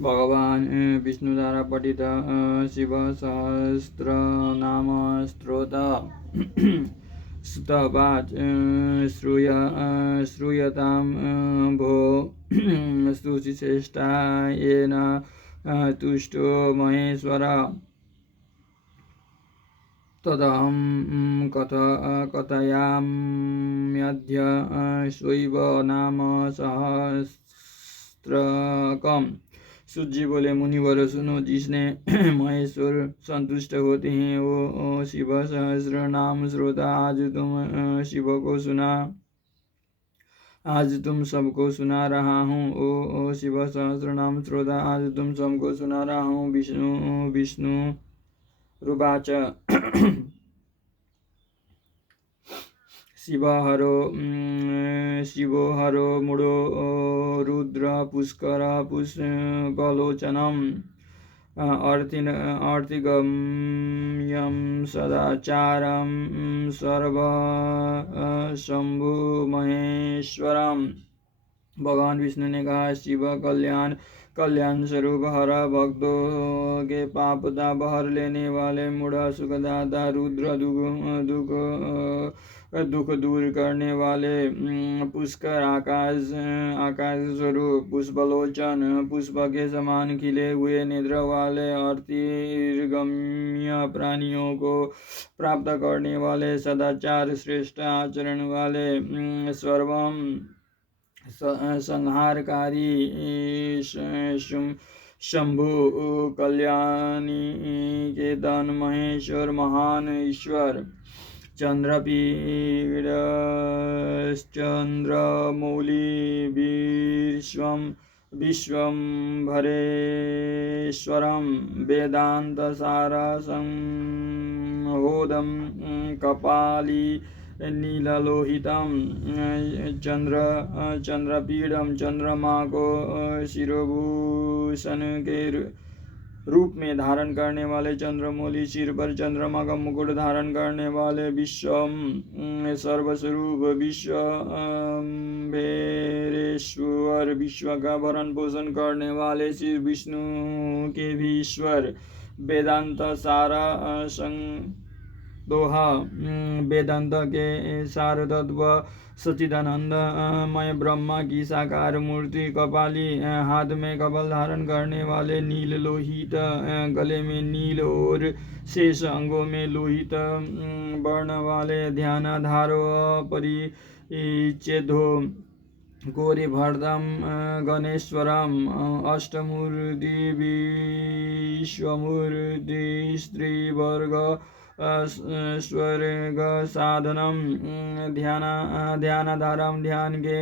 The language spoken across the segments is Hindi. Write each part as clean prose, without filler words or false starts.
भगवान विष्णु द्वारा पठित शिव सहस्त्र नाम स्तोत्र स्तवाच श्रूयतां भो स्तुतिश्रेष्ठा येन तुष्टो महेश्वर तदहं कथयाम्यद्य शैव नाम सहस्त्रकम्। सूत जी बोले, मुनिवर सुनो, जिसने महेश्वर संतुष्ट होते हैं वो शिव सहस्र नाम श्रोता। आज तुम शिव को सुना, आज तुम सबको सुना रहा हूँ। ओ शिव सहस्र नाम श्रोता, आज तुम सबको सुना रहा हूँ। विष्णु रुवाच शिवो हरो मूढो रुद्र पुष्कर पुष्पलोचनम् अर्तिगम्यं सदाचारं सर्वशंभु महेश्वरम्। भगवान विष्णु ने कहा, शिव कल्याण स्वरूप, हर भक्तों के पाप ताप हर लेने वाले, मूढ़ सुखदाता, रुद्र दुख दूर करने वाले, पुष्कर आकाश स्वरूप, पुष्पलोचन पुष्प के समान खिले हुए नेत्र वाले, अर्तिगम्य प्राणियों को प्राप्त करने वाले, सदाचार श्रेष्ठ आचरण वाले, सर्वम संहारकारी शंभु कल्याणी के दान महेश्वर महान ईश्वर। चंद्रमौली विश्वम्भरेश्वरं वेदान्तसारसंहोदं कपाली नीललोहितम। चंद्रपीडम, चंद्रमा को शिरोभूषण के रूप में धारण करने वाले, चंद्रमौली, सिर पर चंद्रमा का मुकुट धारण करने वाले, विश्वम सर्वस्वरूप, विश्वम्भरेश्वर, विश्व का भरण पोषण करने वाले, श्री विष्णु के भी ईश्वर। वेदांत सारा दोहा, वेदांत के सार तत्व सच्चिदानंद मय ब्रह्मा की साकार मूर्ति, कपाली, हाथ में कमल धारण करने वाले, नील लोहित, गले में नील और शेष अंगों में लोहित वर्ण वाले, ध्यानाधारो परिच्छेदो गौरीभर्दं गणेश्वरम, अष्टमूर्ति विश्वमूर्ति स्त्रीवर्ग स्वर्ग साधनम, ध्यानाधारम, ध्यान के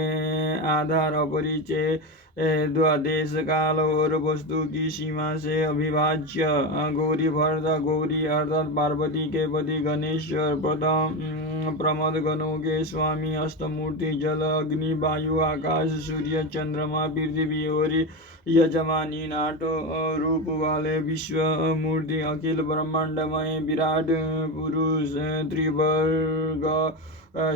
आधार, अपरिचय देश काल और वस्तु की सीमा से अभिभाज्य, गौरी भरद, गौरी अर्थात पार्वती के पति, गणेश्वर प्रमद गणों के स्वामी, अष्टमूर्ति, जल अग्नि वायु आकाश सूर्य चंद्रमा पृथ्वी और यजमानी, आठों रूप वाले, विश्व मूर्ति, अखिल ब्रह्मांडमय विराट पुरुष, त्रिवर्ग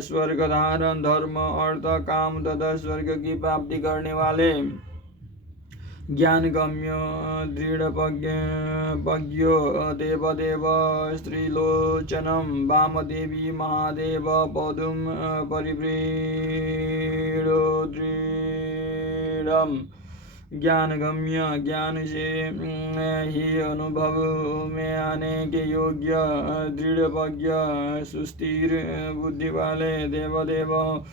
स्वर्ग धारण, धर्म अर्थ काम तथा स्वर्ग की प्राप्ति करने वाले, ज्ञान गम्य दृढ़ पज्ञो देवदेव स्त्रीलोचनम, वामदेवी महादेव पदुम परिव्रीडो दृढ़म। ज्ञान गम्य, ज्ञान से ही अनुभव में आने के योग्य, दृढ़ सुस्थिर बुद्धि वाले, देवदेवम,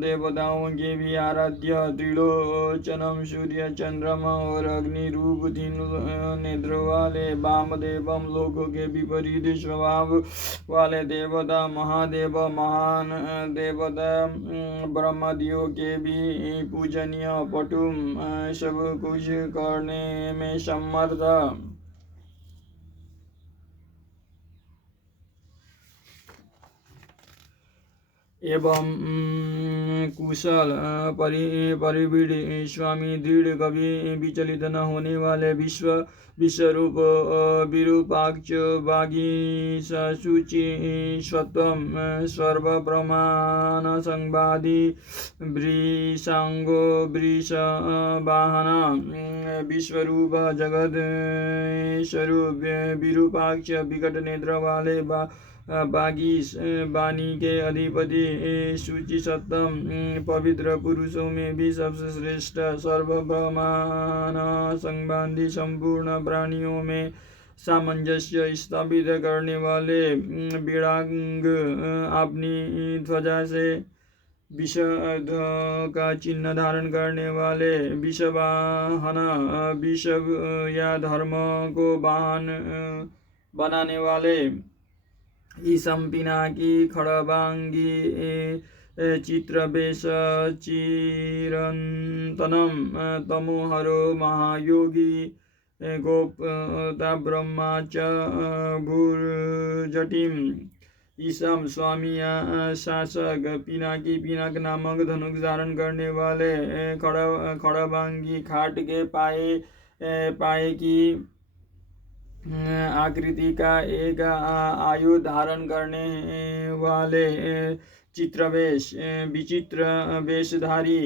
देवताओं के भी आराध्य, त्रिलोचनम, सूर्य चंद्रमा और अग्नि रूप तीन नेत्रों वाले, वामदेवम, लोगों के विपरीत स्वभाव वाले देवता, महादेव, महान देवता, ब्रह्मदेव के भी पूजनीय, पटुम, सब कुछ करने में समर्थ, एवं कुशल परिवीर स्वामी दृढ़ कभी विचलित न होने वाले विश्वरूप विरूपाक्ष वागीश शुचि स्वत्वम सर्व प्रमाण संवादी वृषांगो वृष वाहन विश्वरूप जगत स्वरूप विरूपाक्ष विकट नेत्र वाले बागीश वाणी के अधिपति शुचि सत्तम पवित्र पुरुषों में भी सबसे श्रेष्ठ सर्वप्रमाण संबंधी संपूर्ण प्राणियों में सामंजस्य स्थापित करने वाले विरांग अपनी ध्वजा से विषध का चिन्ह धारण करने वाले विषवाहन विषव या धर्म को वाहन बनाने वाले ईसम पिनाकी खड़बांगी चित्रवेश चिरंतनम तमोहरो महायोगी गोप्ता ब्रह्मा च भूर्जटिम ईसम स्वामी शासक पिनाक नामक धनुष धारण करने वाले खड़बांगी खाट के पाए की आकृति का एक आयु धारण करने वाले चित्रवेश विचित्र वेशधारी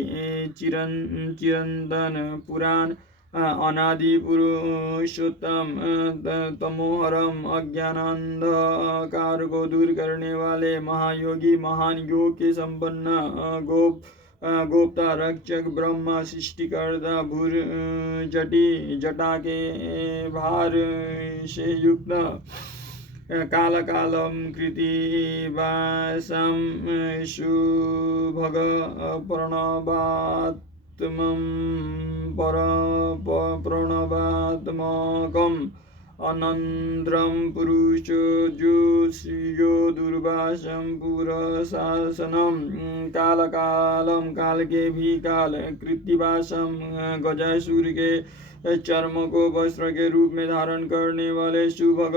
चिरंतन पुराण अनादि पुरुषोत्तम तमोहरम अज्ञानांधकार को दूर करने वाले महायोगी महान योग के संपन्न गोप्ता रक्षक ब्रह्म सृष्टिकर्ता भूर जटी जटा के भार से युक्त काल कालम कृति वासम शुभग प्रणवात्मकम अनंद्रम पुरुषो जुष्यो दुर्वासम पुरशासनम काल कालम काल के भी काल कृत्तिवासम गजासुर के चर्म को वस्त्र के रूप में धारण करने वाले शुभग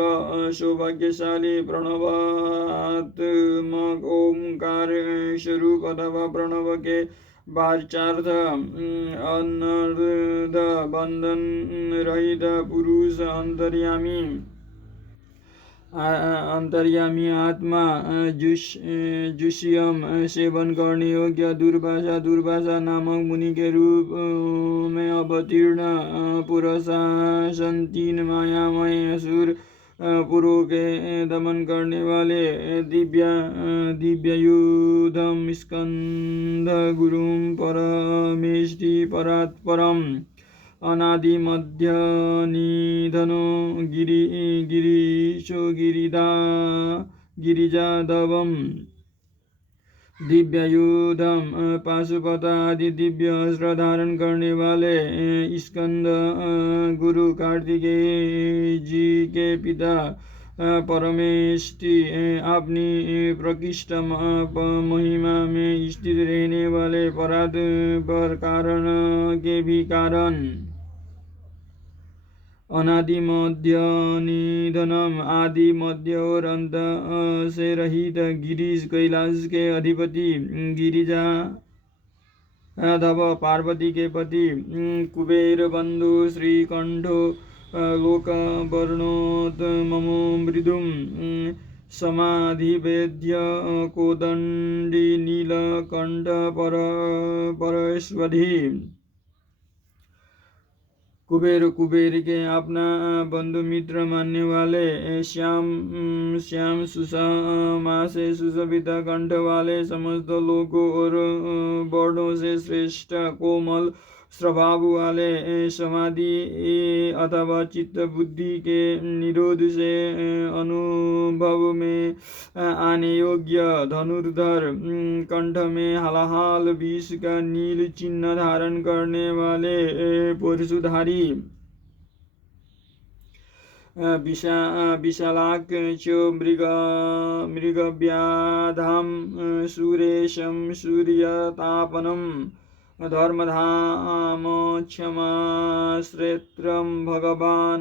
सौभाग्यशाली प्रणवात्मक ओंकार स्वरूप अथवा प्रणव के वाचार्थ अनर्ध बंधन रहित पुरुष अंतर्यामी आत्मा जुष्यम सेवन करने योग्य दुर्भाषा नामक मुनि के रूप में अवतीर्ण पुरुषासन तीन मायामय असुर पुरों के दमन करने वाले दिव्ययुधम स्कंद गुरुम परमेष्टि परात्परम अनादि मध्य निधनो गिरीशो गिरिजाधवम दिव्ययुधम पाशुपत आदि दिव्य अस्त्र धारण करने वाले स्कंद गुरु कार्तिकेय जी के पिता परमेष्टि अपनी प्रकृष्ट महिमा में स्थित रहने वाले परात्पर कारण के भी कारण अनादि मध्य निधनम आदि मध्य और अंत से रहित गिरीश कैलाश के अधिपति गिरिजा धव पार्वती के पति कुबेर बंधु श्रीकंठो लोक वर्णोत्तमो मृदुम समाधिवेद्य कोदंडी नीलकंठ परस्वधी कुबेर के अपना बंधु मित्र मानने वाले श्याम सुषमा से सुशोभित कंठ वाले समस्त लोगों और वर्णों से श्रेष्ठ कोमल स्वभाव वाले समाधि अथवा चित्त बुद्धि के निरोध से अनुभव में आने योग्य धनुर्धर कंठ में हलाहल विष का नील चिन्ह धारण करने वाले परशुधारी विशालाक्ष मृगव्याधाम सुरेशम सूर्यतापनम धर्मधाम क्षमाश्रेत्रम भगवान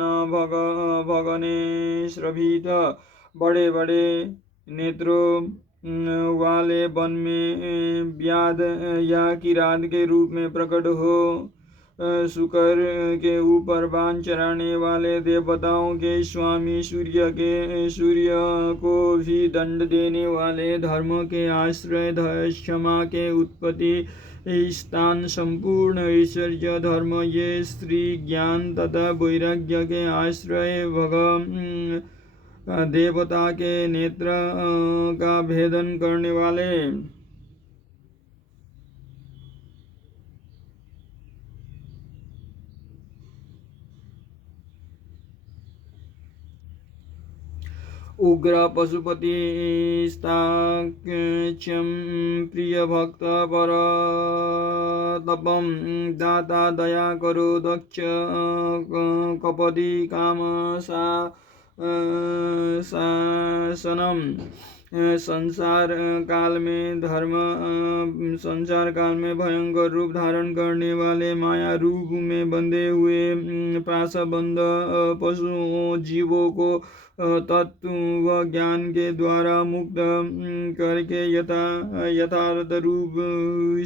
भगने श्रभित बड़े बड़े नेत्रों वाले वन में व्याध या किरात के रूप में प्रकट हो। शुकर के ऊपर बाण चढ़ाने वाले देवताओं के स्वामी सूर्य को भी दंड देने वाले, धर्म के आश्रय, क्षमा के उत्पत्ति स्थान, संपूर्ण ऐश्वर्य, धर्म, ये स्त्री, ज्ञान तथा वैराग्य के आश्रय, देवता के नेत्र का भेदन करने वाले, उग्र पशुपति स्थाक्ष्यं, प्रिय भक्त परतपम, दाता दया करो, दक्ष कपति काम शासनम, संसार काल में भयंकर रूप धारण करने वाले, माया रूप में बंधे हुए पाशबंध पशुओं जीवों को तत्व व ज्ञान के द्वारा मुक्त करके यथार्थ रूप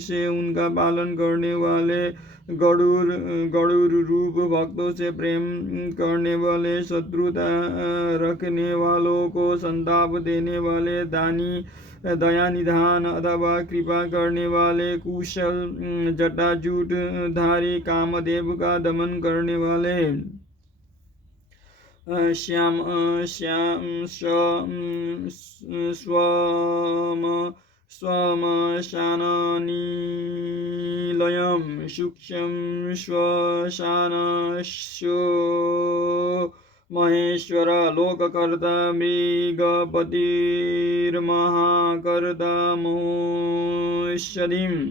से उनका पालन करने वाले, गरुड़ रूप भक्तों से प्रेम करने वाले, शत्रुता रखने वालों को संताप देने वाले, दानी, दया निधान अथवा कृपा करने वाले, कुशल जटाजूट धारी, कामदेव का दमन करने वाले, श्याम स्वमशाननिलयं, सूक्ष्म श्मशानस्यो महेश्वर, लोककर्ता, मृगपतिर्महाकर्ता, मोषधिम्,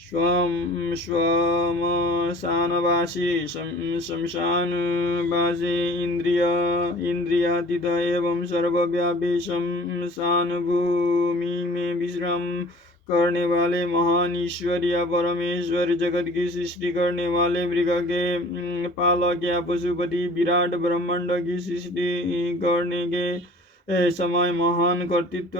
श्मशानवासी, शमशानवासी, इंद्रियातीत एवं सर्वव्यापी, शमशान भूमि में विश्राम करने वाले, महान ईश्वर या परमेश्वर, जगत की सृष्टि करने वाले, मृग के पालक या पशुपति, विराट ब्रह्मांड की सृष्टि करने के समय महान कर्तृत्व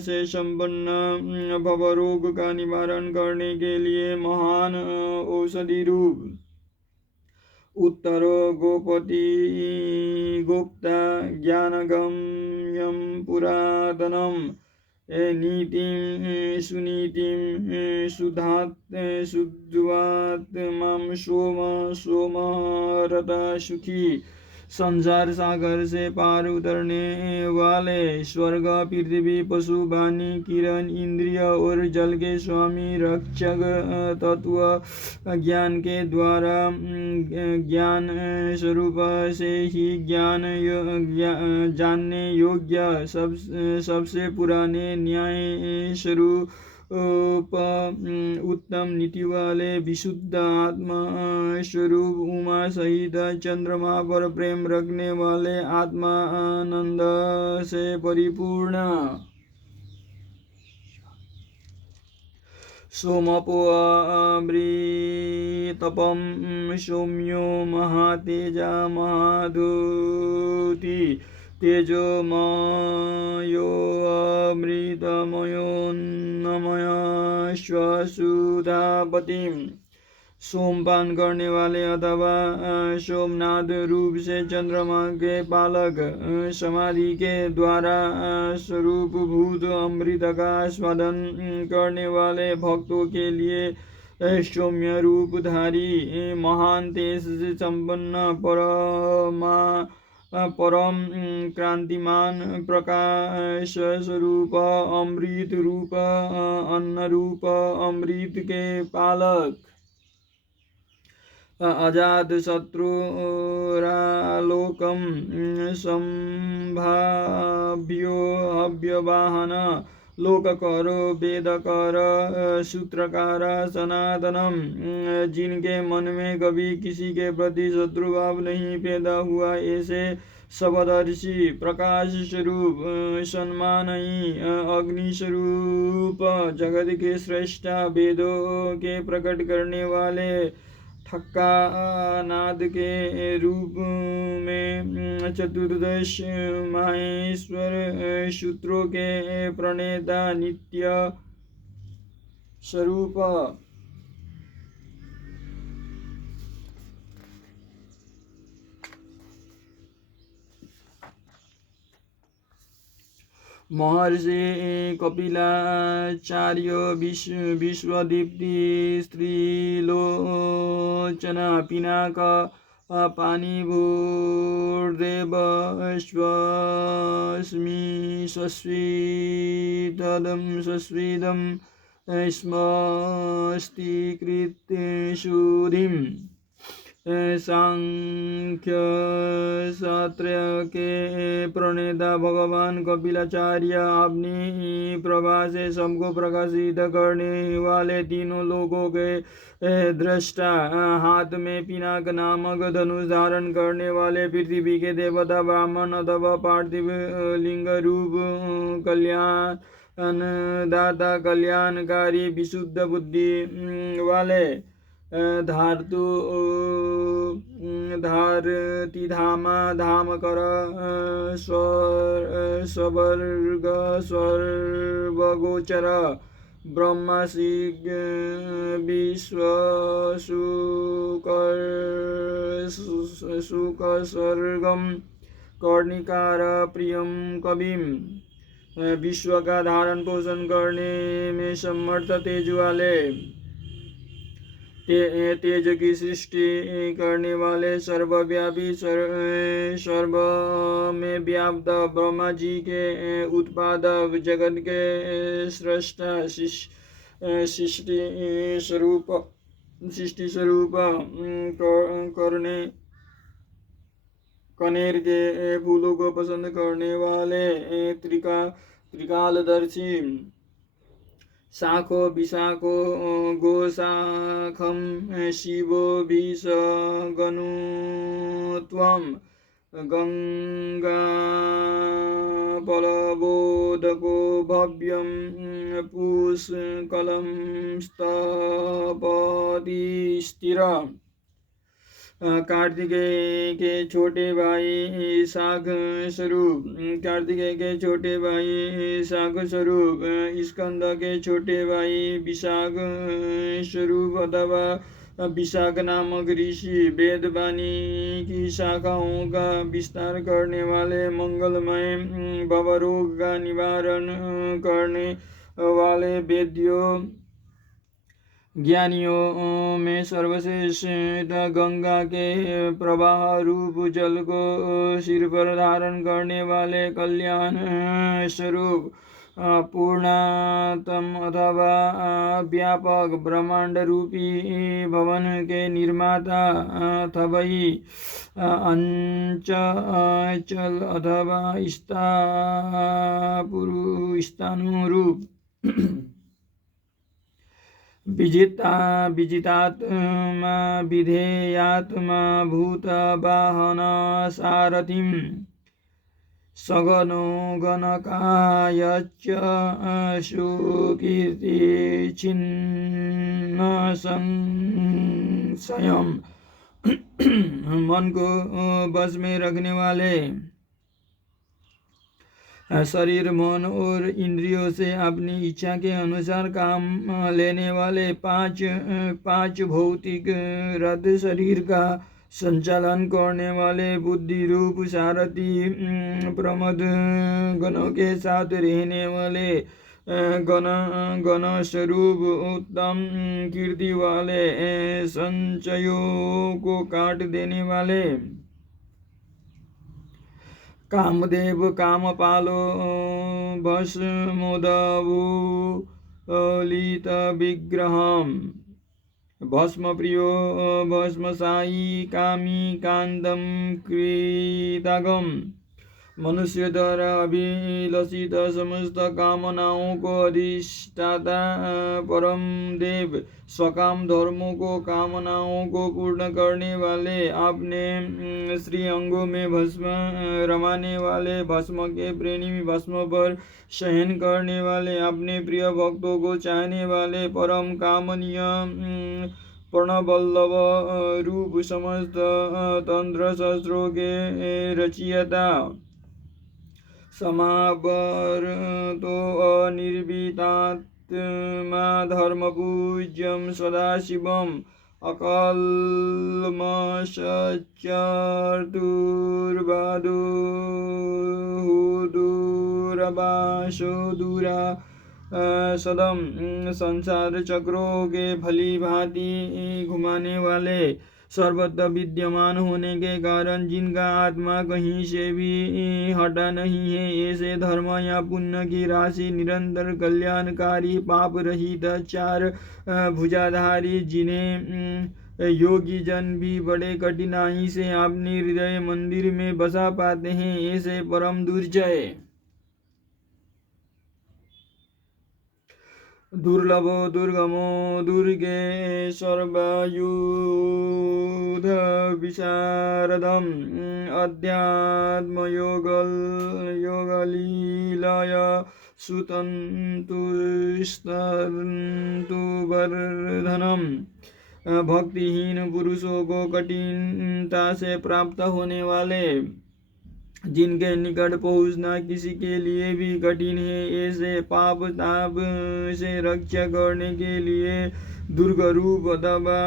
से संपन्न, भवरोग का निवारण करने के लिए महान औषधि रूप, उत्तरो गोपति गुप्ता, ज्ञानगम्यं पुरातनम, नीतिं सुनीतिं शुद्धात्मां, सोमरता सुखी, संसार सागर से पार उतरने वाले, स्वर्ग, पृथ्वी, पशु, वाणी, किरण, इंद्रिय और जल के स्वामी, रक्षक, तत्व ज्ञान के द्वारा ज्ञान स्वरूप से ही जानने योग्य, सबसे पुराने न्याय स्वरूप, उत्तम नीति वाले, विशुद्ध आत्मा स्वरूप, उमा सहित चंद्रमा पर प्रेम रखने वाले, आत्मा आनंद से परिपूर्ण, सोमपोऽमृतपं, सौम्यो महातेजा, महाधूति, तेजोमयोऽमृतमयोन्नमय, स्वसुधापतिम्, सोमपान करने वाले अथवा सोमनाथ रूप से चंद्रमा के पालक, समाधि के द्वारा स्वरूप भूत अमृत का स्वादन करने वाले, भक्तों के लिए सौम्य रूपधारी, महान तेज से संपन्न, परम क्रांतिमान, प्रकाश स्वरूप, अमृत रूप, अन्न रूप, अमृत के पालक, अजात शत्रुरालोकम, संभाव्यो अव्यवाहन, लोककरो, वेदकर, सूत्रकार, सनातनम, जिनके मन में कभी किसी के प्रति शत्रुभाव नहीं पैदा हुआ, ऐसे सबदर्शी, प्रकाश स्वरूप, सम्मानई, अग्नि स्वरूप, जगत के श्रेष्ठ, वेदों के प्रकट करने वाले, हक्का नाद के रूप में 14 माहेश्वर सूत्रों के प्रणेता नित्य स्वरूप महर्षि कपिलाचार्य विश्वदीप्ति स्त्रीलोचना पिनाक पाणिभूर्देव स्वस्विदं स्मस्तीकृत्य सांख्य शास्त्र के प्रणेता भगवान कपिलाचार्य अपनी प्रभा से सबको प्रकाशित करने वाले तीनों लोगों के दृष्टा, हाथ में पिनाक नामक धनुष धारण करने वाले पृथ्वी के देवता ब्राह्मण अथवा पार्थिव लिंग रूप कल्याण दाता कल्याणकारी विशुद्ध बुद्धि वाले धारतिधामा धामकर स्वर्ग सर्वगोचर ब्रह्मसि विश्वसुकस्वर्गम कर्णिकार प्रियम कविम, विश्व का धारण पोषण करने में समर्थ तेज वाले, तेज की सृष्टि करने वाले, सर्वव्यापी सर्व में व्याप्त ब्रह्मा जी के उत्पादक, जगत के सृष्टा, सृष्टि स्वरूप करने कनेर के फूलों को पसंद करने वाले, त्रिकालदर्शी, शाखो विशाखो गोशाखम शिवो विषगनुत्वं गंगा बलबोधको भव्यं पुष्कलं स्तपति स्थिर, कार्तिकेय के छोटे भाई शाख स्वरूप, कार्तिकेय के छोटे भाई शाख स्वरूप, स्कंद के छोटे भाई विशाख स्वरूप अथवा विशाख नामक ऋषि, वेदवाणी की शाखाओं का विस्तार करने वाले, मंगलमय भवरोग का निवारण करने वाले, वेद्यों ज्ञानियों में सर्वश्रेष्ठ, गंगा के प्रवाह रूप जल को सिर पर धारण करने वाले, कल्याण स्वरूप, पूर्णतम अथवा व्यापक ब्रह्मांड रूपी भवन के निर्माता, अथवई अंचल अथवा स्थानुरूप, विजितात्मा विधेयात्मा भूतवाहन सारथिं, सगनो गणकायच्च सुकीर्ति छिन्न संशयम्, मन को बस में रखने वाले, शरीर मन और इंद्रियों से अपनी इच्छा के अनुसार काम लेने वाले, पांच भौतिक रथ शरीर का संचालन करने वाले, बुद्धि रूप सारथी, प्रमद गणों के साथ रहने वाले, गण स्वरूप उत्तम कीर्ति वाले, संचयों को काट देने वाले, कामदेव कामपालो भस्मोदभूलित विग्रहम्, भस्म प्रियो भस्मसायी कामी कांदम कृतागम, मनुष्य द्वारा अभिलषित समस्त कामनाओं को अधिष्ठाता परम देव, स्वकाम धर्मों को कामनाओं को पूर्ण करने वाले, आपने श्री अंगों में भस्म रमाने वाले, भस्म के प्रेमी भस्म पर शयन करने वाले, अपने प्रिय भक्तों को चाहने वाले, परम कामनीय प्रणवल्लभ रूप समस्त तंत्र शस्त्रों के रचियता समावर तो अनिर्वितात्मा धर्मपूज्यं सदाशिवम् अकल्मषच्चर्तुर्बादुहुदुरबाशोदुरा सदम संसार चक्रों के भली भांति घुमाने वाले सर्वत्र विद्यमान होने के कारण जिनका आत्मा कहीं से भी हटा नहीं है, ऐसे धर्म या पुण्य की राशि निरंतर कल्याणकारी पाप रहित चार भुजाधारी जिन्हें योगी जन भी बड़े कठिनाई से अपने हृदय मंदिर में बसा पाते हैं, ऐसे परम दुर्जय दुर्लभो दुर्गमो दुर्गे सर्वयुध विशारदम् अध्यात्मयोगलीलय सुतन्तुस्तन्तु वर्धनम् भक्तिहीन पुरुषों को कठिनता से प्राप्त होने वाले जिनके निकट पहुँचना किसी के लिए भी कठिन है, ऐसे पाप ताप से रक्षा करने के लिए दुर्ग रूप अथवा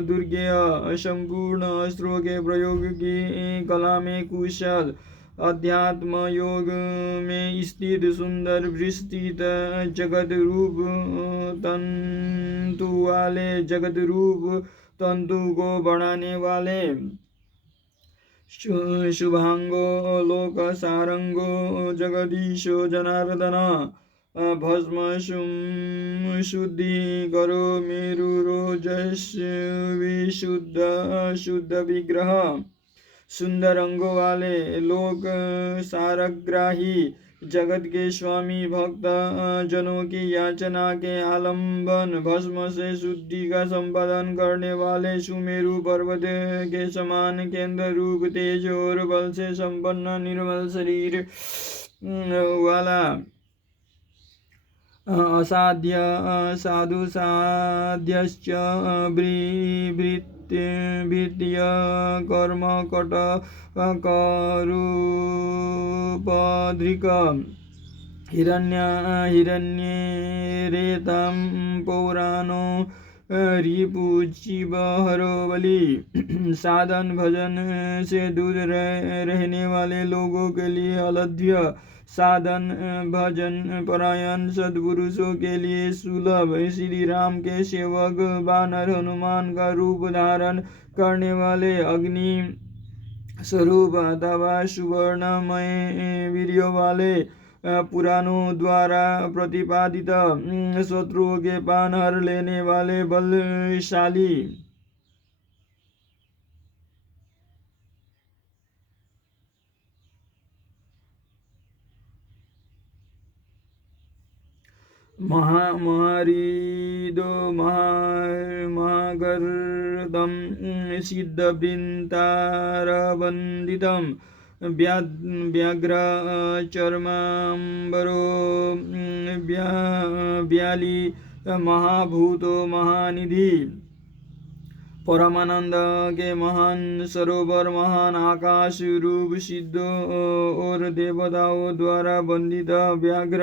दुर्गेय संपूर्ण अस्त्रों के प्रयोग की कला में कुशल अध्यात्म योग में स्थित सुंदर विस्तृत जगत रूप तंतु को बढ़ाने वाले शुभांगो लोक सारंगो जगदीशो जनार्दन भस्म शुद्धि करो मेरुरोजस विशुद्ध शुद्ध विग्रह सुंदर अंगों वाले लोक सारग्राही जगत के स्वामी भक्त जनों की याचना के आलंबन भस्म से शुद्धि का संपादन करने वाले सुमेरु पर्वत के समान केंद्र रूप तेज और बल से संपन्न निर्मल शरीर वाला असाध्य साधु साध्यश्च भृत्य कर्म कट करूपधृक हिरण्यरेतं पौराणो रिपुचिबहरो बलि साधन भजन से दूर रहने वाले लोगों के लिए अलध्य साधन भजन परायण सद्पुरुषों के लिए सुलभ श्री राम के सेवक वानर हनुमान का रूप धारण करने वाले अग्नि स्वरूप अथवा सुवर्णमय वीर्य वाले पुराणों द्वारा प्रतिपादित शत्रुओं के प्राण हर लेने वाले बलशाली महारीदो महागर्दम सिद्धवृन्तारवन्दितं व्याघ्र चर्माम्बरो व्याली महाभूतो महानिधि परमानंद के महान सरोवर महान आकाश रूप सिद्धों और देवताओं द्वारा बंदित व्याघ्र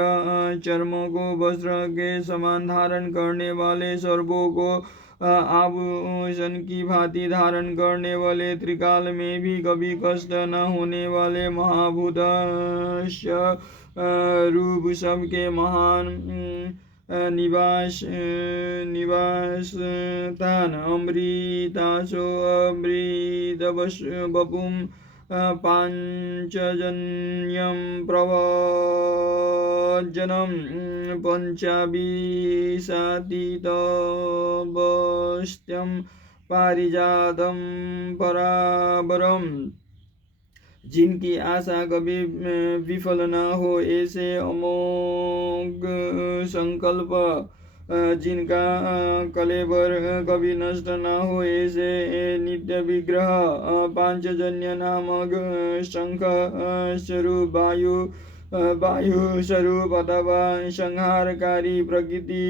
चर्मों को वस्त्र के समान धारण करने वाले सर्पों को आभूषण की भांति धारण करने वाले त्रिकाल में भी कभी कष्ट न होने वाले महाभूत रूप सबके महान निवास स्थान अमृतासो अमृतवपुम पांचजन्यं प्रवज्जनं पंचाभिषादितवस्त्यं पारिजातं पराबरम् जिनकी आशा कभी विफल न हो ऐसे अमोघ संकल्प जिनका कलेवर कभी नष्ट न हो ऐसे नित्य विग्रह पांचजन्य नामक शंख स्वरूप वायु वायु स्वरूप अथवा संहारकारी प्रकृति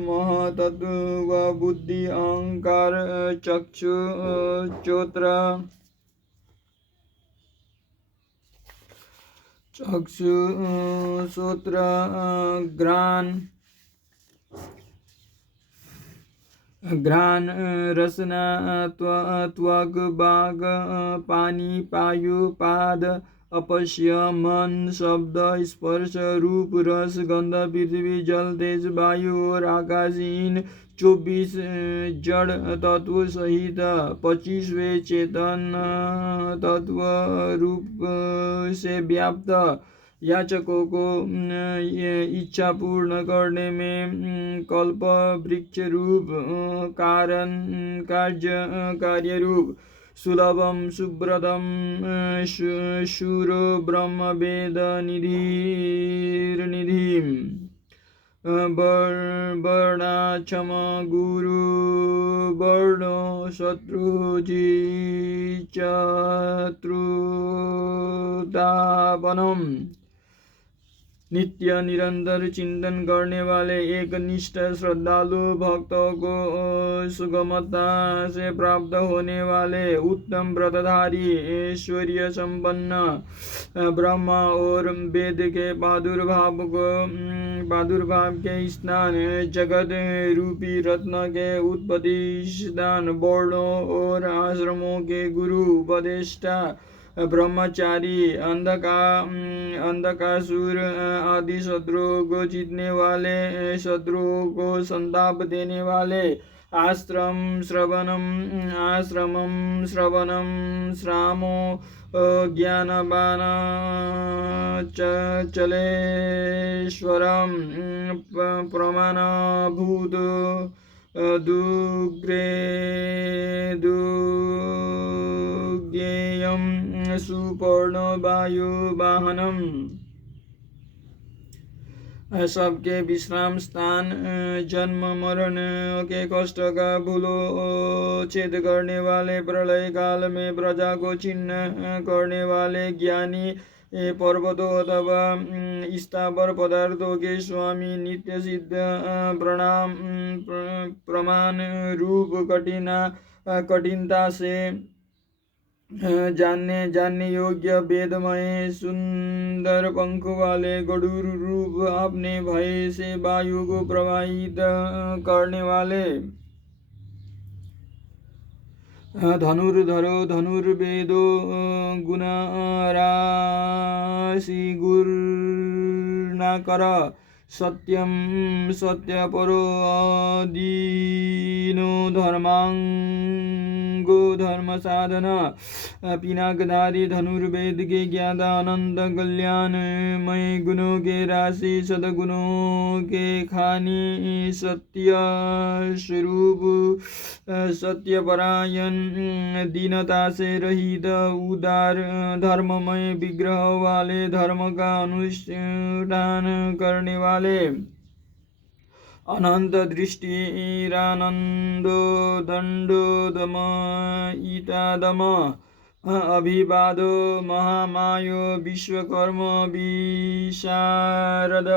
महतत्व बुद्धि अहंकार चक्षु श्रोत्र घ्राण रसना त्वक बाग पानी पायु पाद अपश्य मन शब्द स्पर्श रूप रस गंध पृथ्वी जल तेज वायु और आकाश इन 24 जड़ तत्व सहित 25वें चेतन तत्व रूप से व्याप्त याचकों को इच्छा पूर्ण करने में कल्प वृक्ष रूप कार्य रूप सुलभम सुब्रतम शूरो ब्रह्म वेद निधिर्निधिम वर्णाक्षम गुरु वर्णो शत्रुजिचत्रुतापनम नित्य निरंतर चिंतन करने वाले एक निष्ठ श्रद्धालु भक्तों को सुगमता से प्राप्त होने वाले उत्तम व्रतधारी ऐश्वर्य संपन्न ब्रह्मा और वेद के प्रादुर्भाव के स्थान जगत रूपी रत्न के उत्पत्ति स्थान वर्णों और आश्रमों के गुरु उपदेष्टा ब्रह्मचारी अंधकासुर आदि शत्रुओं को जीतने वाले शत्रुओं को संताप देने वाले आश्रमम श्रामो ज्ञानबान चलेश्वरम प्रमाणभूत दुग्गेयम सुपर्ण वायु वाहनम सबके विश्राम स्थान जन्म मरण के कष्ट का भूलो छेद करने वाले प्रलय काल में प्रजा को छिन्न करने वाले ज्ञानी पर्वतों अथवा स्थावर पदार्थों के स्वामी नित्य सिद्ध प्रमाण रूप कठिनता से जानने योग्य वेदमय सुंदर पंख वाले गरुड़ रूप अपने भय से वायु को प्रवाहित करने वाले धनुर्धरो धनुर्वेदो गुणराशि गुरुनाकर सत्यम सत्यपरो दीनो धर्मांगो धर्म साधन पिनाकधारी धनुर्वेद के ज्ञाता अनंत कल्याणमय गुणों के राशि सदगुणों के खानी सत्य स्वरूप सत्यपरायण दीनता से रहित उदार धर्ममय विग्रह वाले धर्म का अनुष्ठान करने वाले अनंत दृष्टिरानंदो दंडो दम ईतादम अभिवादो महामायो विश्वकर्म विशारद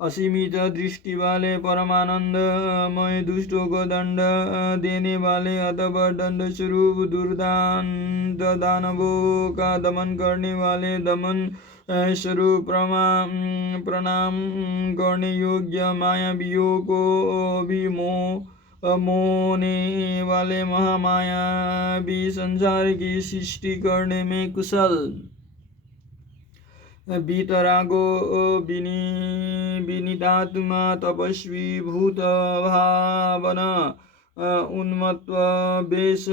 असीमित दृष्टि वाले परमानंदमय दुष्टों को दंड देने वाले अथवा दंड स्वरूप दुर्दांत दानवों का दमन करने वाले दमन स्वरूप प्रणाम करने योग्य मायावियों को भी मोहने वाले महामायावी संसार की सृष्टि करने में कुशल बीतरागो विनीतात्मा तपस्वी भूत भावना उन्मत्व वेश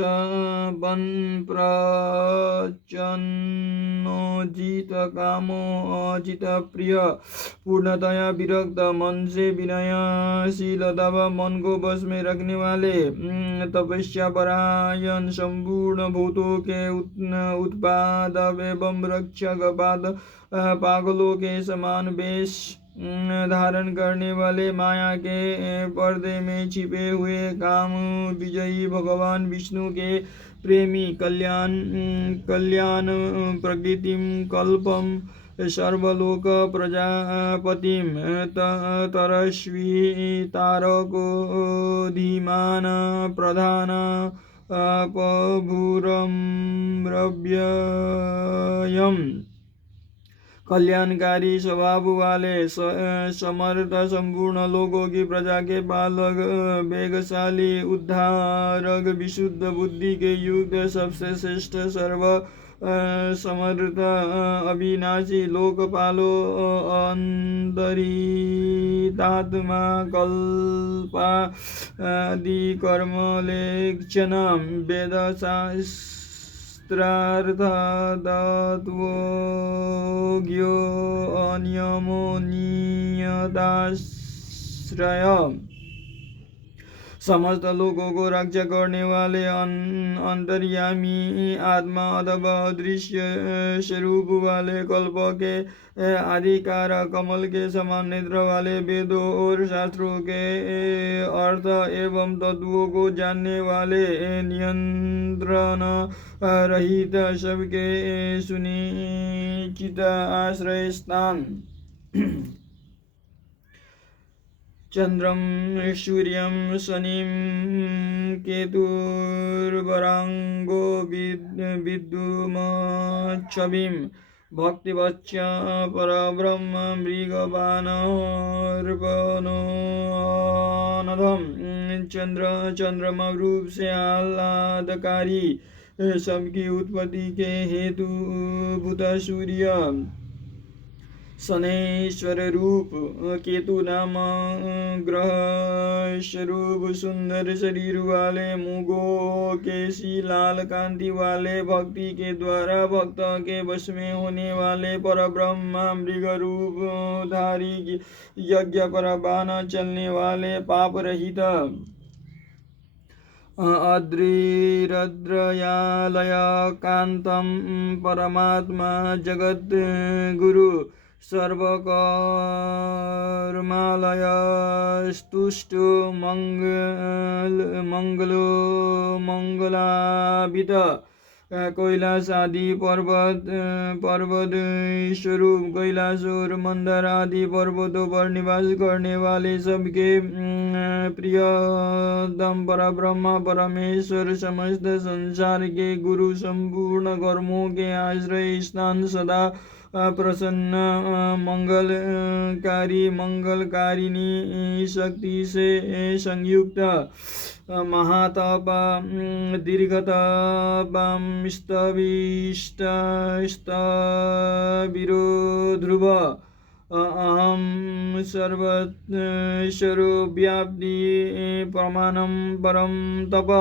बन प्रचन्नोजित कामो अजित प्रिय पूर्णतया विरक्त मन से विनयशील अथवा मन को बस में रखने वाले तपस्या परायण संपूर्ण भूतों के उत्पाद एवं रक्षक पागलों के समान वेश धारण करने वाले माया के पर्दे में छिपे हुए काम विजयी भगवान विष्णु के प्रेमी कल्याण प्रकृतिम कल्पम सर्वलोक प्रजापतिं तरस्वी तारको धीमान प्रधान अपभूरम्रव्ययम् कल्याणकारी स्वभाव वाले समर्थ संपूर्ण लोगों की प्रजा के पालक वेगशाली उद्धारक विशुद्ध बुद्धि के युक्त सबसे श्रेष्ठ सर्व समर्थ अविनाशी लोकपालो अंतरितात्मा कल्पादि कर्मलेक्षण वेदशास्त्रार्थतत्त्वज्ञो अनियमो नियताश्रय समस्त लोगों को रक्षा करने वाले अंतर्यामी आत्मा अथवा अदृश्य स्वरूप वाले कल्प के अधिकार कमल के समान नेत्र वाले वेदों और शास्त्रों के अर्थ एवं तत्वों को जानने वाले नियंत्रण रहित सबके सुनिश्चित आश्रय स्थान चंद्रम सूर्यं शनिं केतुर्वरांगो विद्युमच्छविं भक्तिवच्च परब्रह्म मृगवानर्पणोऽनघम् चंद्रमा रूप से आह्लादकारी सबकी उत्पत्ति के हेतु भूत सूर्य शनैश्वर रूप केतु नाम ग्रह स्वरूप सुंदर शरीर वाले मुगो केशी लाल कांति वाले भक्ति के द्वारा भक्त के वश में होने वाले परब्रह्म मृग रूप धारी यज्ञ पर बाण चलने वाले पाप रहित अद्रिरद्रयालय कांतम परमात्मा जगत गुरु सर्वकर्मालयस्तुष्टु मंगलो मंगलाभित कैलाश आदि पर्वत स्वरूप कैलाश और मंदर आदि पर्वतों पर निवास करने वाले सबके प्रियतम परब्रह्म परमेश्वर समस्त संसार के गुरु संपूर्ण कर्मों के आश्रय स्थान सदा प्रसन्न मंगलकारिणी शक्ति से संयुक्त महातप दीर्घतपं स्तविष्टस्तविरो ध्रुव अहम सर्वस्वरूपव्याप्ति प्रमाणम परम तप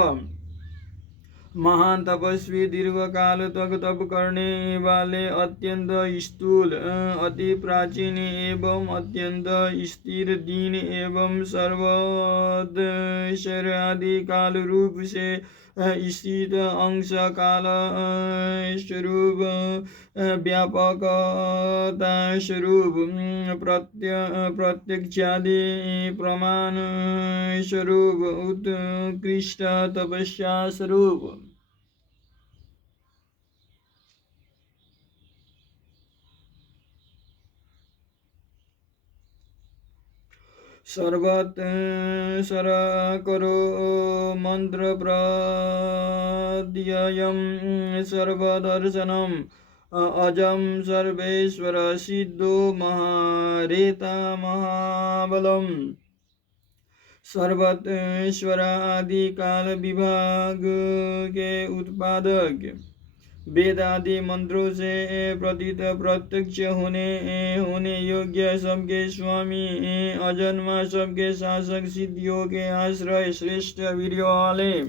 महान तपस्वी दीर्घ काल तक तप करने वाले अत्यंत स्थूल अति प्राचीन एवं अत्यंत स्थिर दीन एवं सर्वद आदि काल रूप से स्थित अंश काल स्वरूप व्यापकता स्वरूप प्रत्यक्षादि प्रमाण स्वरूप उत्कृष्ट तपस्या स्वरूप सर्वकरो मंत्र प्रत्ययं सर्वदर्शनम् अजं सर्वेश्वर सिद्धो महारेता महाबलम् सर्वेश्वर आदि काल विभाग के उत्पादक वेद आदि मंत्रों से प्रतीत प्रत्यक्ष होने योग्य सबके स्वामी अजन्मा सबके शासक सिद्धियों के आश्रय श्रेष्ठ वीर्य वाले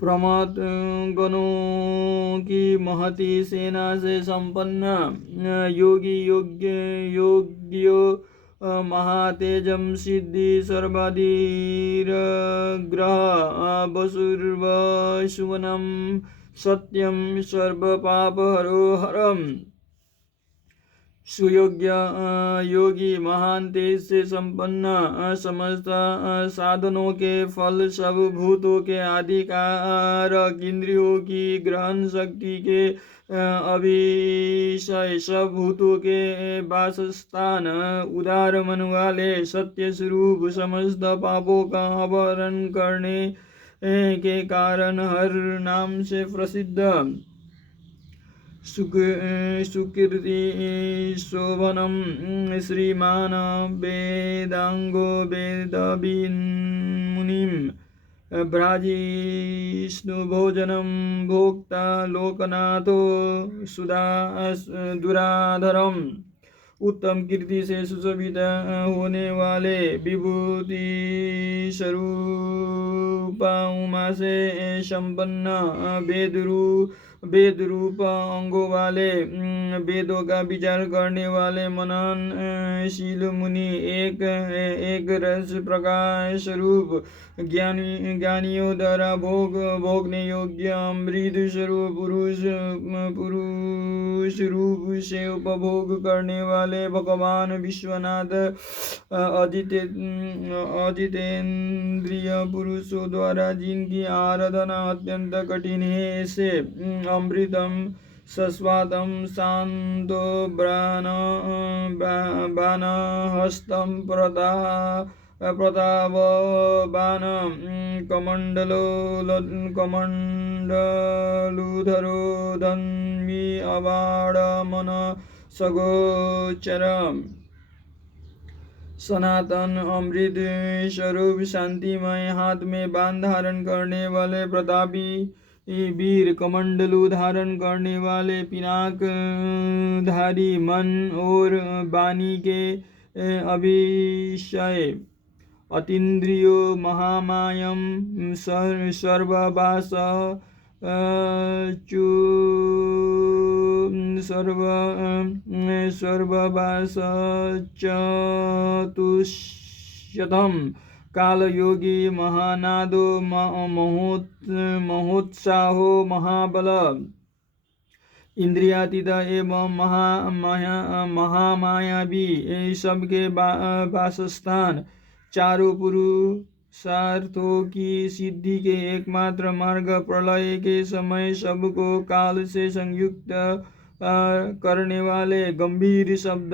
प्रमद गणों की महती सेना से संपन्न योगियो महातेजम सिद्धि सर्वाधीर ग्रह वसुर्व सुवनम सत्यम सर्व पाप हरो हरम सुयोग्य योगी महान तेज से संपन्न समस्त साधनों के फल सब भूतों के आधिकारक इंद्रियों की ग्रहण शक्ति के अभिषय सब भूतों के वासस्थान उदार मन वाले सत्य स्वरूप समस्त पापों का अपहरण करने के कारण हर नाम से प्रसिद्ध सुकीर्ति शोभनम श्रीमान वेदांगो वेदविन्मुनिम भोजनम भोक्ता लोकनाथो सुधा दुराधरम उत्तम कीर्ति से सुशोभित होने वाले विभूति स्वरूपा उमा से संपन्न वेद रूप अंगों वाले वेदों का विचार करने वाले मननशील मुनि एक रस प्रकाश स्वरूप ज्ञानियों द्वारा भोगने योग्य अमृत स्वरूप पुरुष रूप से उपभोग करने वाले भगवान विश्वनाथ अजितेंद्रिय पुरुषों द्वारा जिनकी आराधना अत्यंत कठिन है, ऐसे अमृतम सस्वादम शांतो बाणहस्तं प्रतापवान कमंडलुधरो धन्वी अवाडमन सगोचर सनातन अमृत स्वरूप शांतिमय हाथ में बाण धारण करने वाले प्रतापी वीर कमंडलू धारण करने वाले पिनाक धारी मन और वाणी के अभिषय अतीन्द्रियो महामायम सर्ववास चतुष्शतम् काल योगी महानादो महोत्साहो महाबल इंद्रियातीत एवं महामायावी सबके वासस्थान चारों पुरुषार्थों की सिद्धि के एकमात्र मार्ग प्रलय के समय सबको काल से संयुक्त करने वाले गंभीर शब्द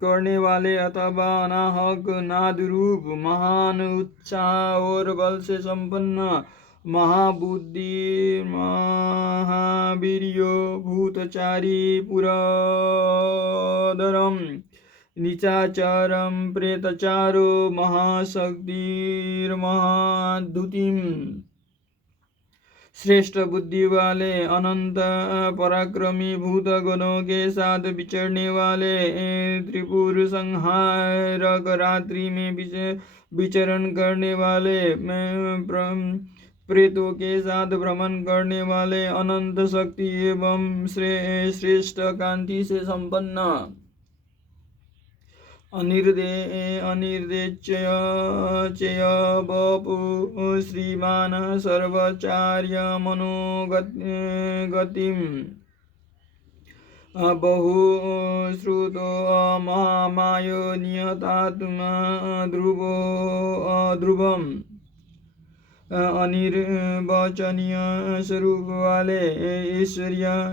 करने वाले अथवा अनाहक नाद रूप महान उत्साह और बल से संपन्न महाबुद्धि महावीर्यो भूतचारी पुरदरम निचाचरम प्रेतचारो महाशक्तिर्महाद्युतिम श्रेष्ठ बुद्धि वाले अनंत पराक्रमी भूत गणों के साथ विचरने वाले त्रिपुर संहारक रात्रि में विचरण करने वाले प्रेतों के साथ भ्रमण करने वाले अनंत शक्ति एवं श्रेष्ठ कांति से संपन्न अनिर्देच्य बपु श्रीमान सर्वचार्य मनोगतिम बहु श्रुतो महामायो नियतात्मा ध्रुवम अनिर्वचनीय स्वरूप वाले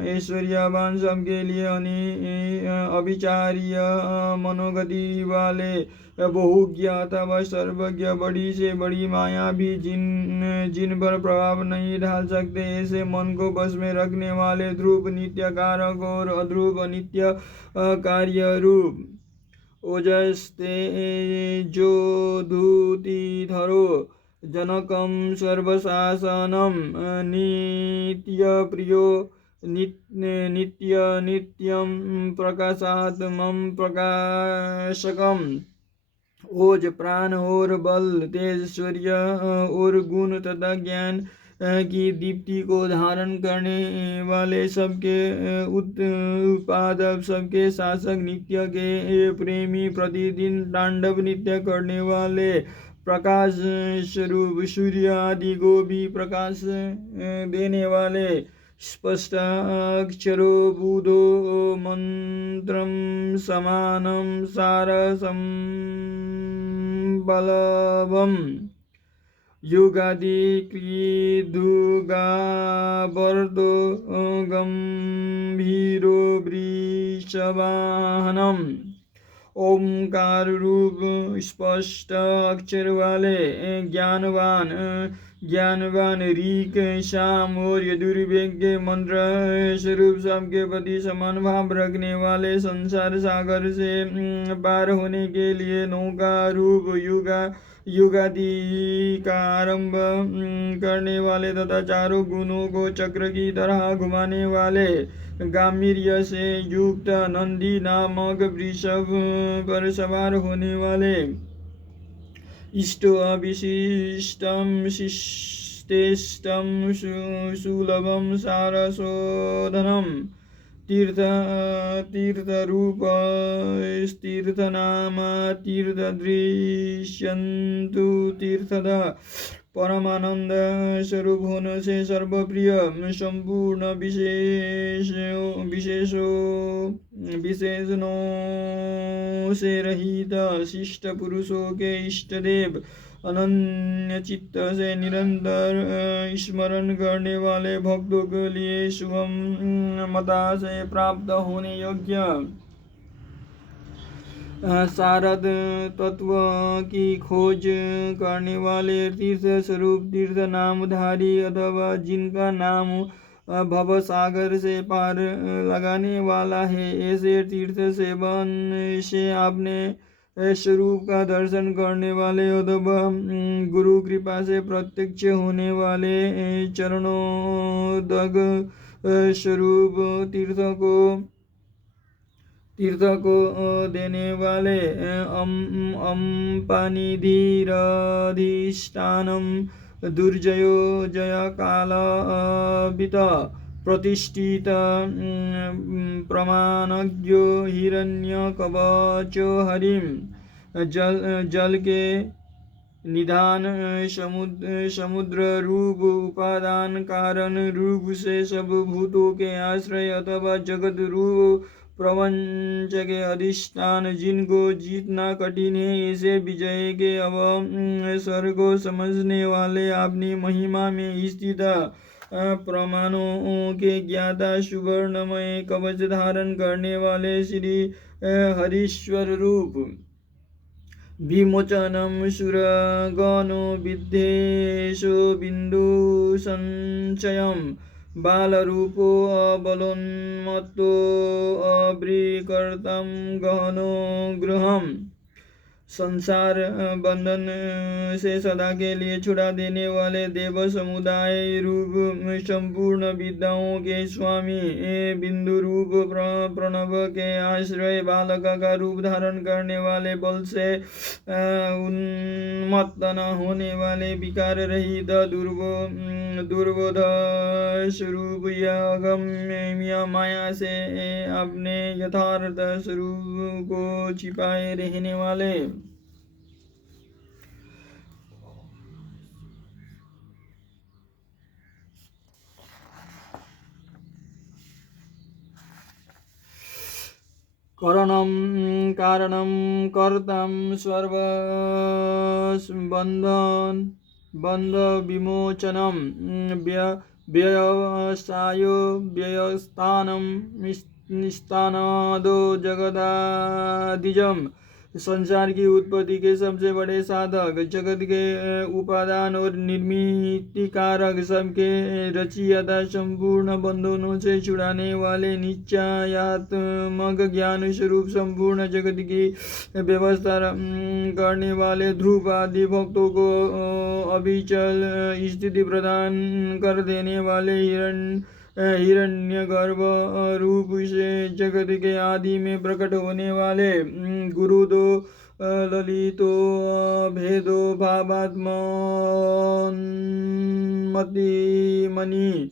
ऐश्वर्यवान सबके लिए अभिचार्य मनोगति वाले बहुज्ञ अथवा सर्वज्ञ बड़ी से बड़ी माया भी जिन पर प्रभाव नहीं डाल सकते ऐसे मन को बस में रखने वाले ध्रुव नित्य कारक और अध्रुव नित्य कार्य रूप ओजस्ते जो धूति धरो जनकं सर्वशासनं नित्यप्रियो नित्यं प्रकाशात्मं प्रकाशकम् ओज प्राण और बल तेज सूर्य और गुण तथा ज्ञान की दीप्ति को धारण करने वाले सबके उत्पादक सबके शासक नित्य के प्रेमी प्रतिदिन तांडव नित्य करने वाले प्रकाश स्वरूप सूर्य आदि को भी प्रकाश देने वाले स्पष्टाक्षरो बुधो मन्त्रं समानं सारसम्बलवम् युगादिकृदुगावर्तो गम्भीरो वृषवाहनम् ओमकार रूप स्पष्ट अक्षर वाले ज्ञानवान ऋक शाम और यजुर्वेद मंत्र स्वरूप सबके प्रति समान भाव रखने वाले संसार सागर से पार होने के लिए नौका रूप युगादि का आरंभ करने वाले तथा चारों गुणों को चक्र की तरह घुमाने वाले गांभीर्य से युक्त नंदी नामक वृषभ पर सवार होने वाले इष्टो अविशिष्टम शिष्टेष्टम सुलभम सारसोधनम तीर्थरूप तीर्थनाम तीर्थदृश्यन्तु तीर्थदा परमानंद स्वरूप होने से सर्वप्रिय संपूर्ण विशेषणों से रहित शिष्ट पुरुषों के इष्ट देव अनन्य चित्त से निरंतर स्मरण करने वाले भक्तों के लिए शुभम मता से प्राप्त होने योग्य शारद तत्व की खोज करने वाले तीर्थ स्वरूप तीर्थ नामधारी अथवा जिनका नाम भव सागर से पार लगाने वाला है ऐसे तीर्थ सेवन से आपने स्वरूप का दर्शन करने वाले अथवा गुरु कृपा से प्रत्यक्ष होने वाले चरणोदक स्वरूप तीर्थ को देने वाले अम्पानिधिरधिष्ठानम दुर्जयो जय कालवित प्रतिष्ठित प्रमाणज्ञो हिरण्यकवचो हरिम जल के निधान समुद्र रूप उपादान कारण रूप से सब भूतों के आश्रय अथवा जगत रूप प्रपंच के अधिष्ठान जिनको जीतना कठिन है ऐसे विजय के अवसर को समझने वाले अपनी महिमा में स्थित प्रमाणों के ज्ञाता सुवर्णमय कवच धारण करने वाले श्री हरीश्वर रूप विमोचनम सुरगणो विद्धेशो बिंदु संचयम बालरूपो अबलोन्मत्तो अब्रीकर्तं गहनो गृहम् संसार बंधन से सदा के लिए छुड़ा देने वाले देव समुदाय रूप संपूर्ण विद्याओं के स्वामी बिंदु रूप प्रणव के आश्रय बालक का रूप धारण करने वाले बल से उन्मत्त न होने वाले विकार रहित दुर्बोध स्वरूप यगम्य माया से अपने यथार्थ स्वरूप को छिपाए रहने वाले करणं कारणं कर्तं बंध विमोचनं व्यवसायो व्ययस्थानं निस्तानादो जगदादिजम संसार की उत्पत्ति के सबसे बड़े साधक जगत के उपादान और निर्मित कारक सबके रचयिता संपूर्ण बंधनों से छुड़ाने वाले निश्चयात्मक ज्ञान स्वरूप संपूर्ण जगत की व्यवस्था करने वाले ध्रुव आदि भक्तों को अविचल स्थिति प्रदान कर देने वाले हिरण्यगर्भ रूप से जगत के आदि में प्रकट होने वाले गुरु दो ललितो भेदो भावात्मति मणि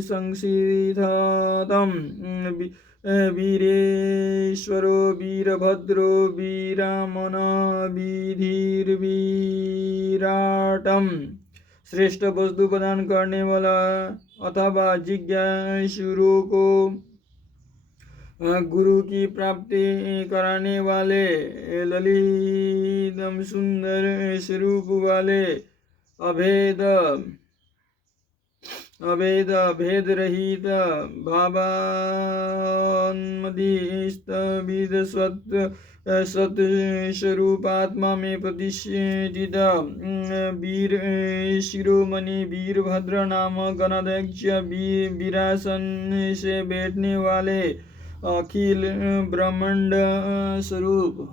संशीधतम वीरेश्वरो वीरभद्रो वीरामन विधिर्विराटम श्रेष्ठ वस्तु प्रदान करने वाला अथवा जिज्ञासुरों को गुरु की प्राप्ति कराने वाले, ललितम सुंदर स्वरूप वाले, अभेद भेद रहित, भावान्मदिस्तविद सत स्वरूप आत्मा में प्रतिष्ठित वीर शिरोमणि वीरभद्र नाम गणाध्यक्ष वीरासन से बैठने वाले, अखिल ब्रह्मांड स्वरूप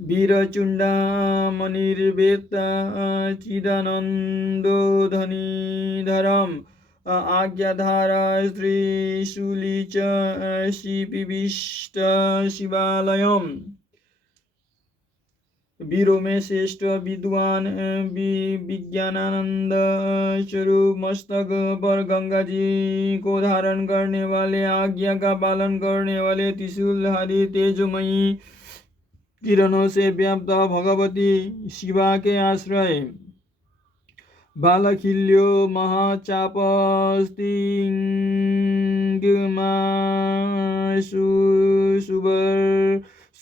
वीरचूडामणिर्वेत्ता चिदानन्दोधनीधरम् आज्ञाधारा श्रीशूली च शिपिविष्ट शिवालयम्। वीरों में श्रेष्ठ विद्वान विज्ञानानंद स्वरूप मस्तक पर गंगा जी को धारण करने वाले, आज्ञा का पालन करने वाले, त्रिशूलधारी तेजमयी किरणों से व्याप्त भगवती शिवा के आश्रय, बालखिल्यो महाचापस्तिंगमा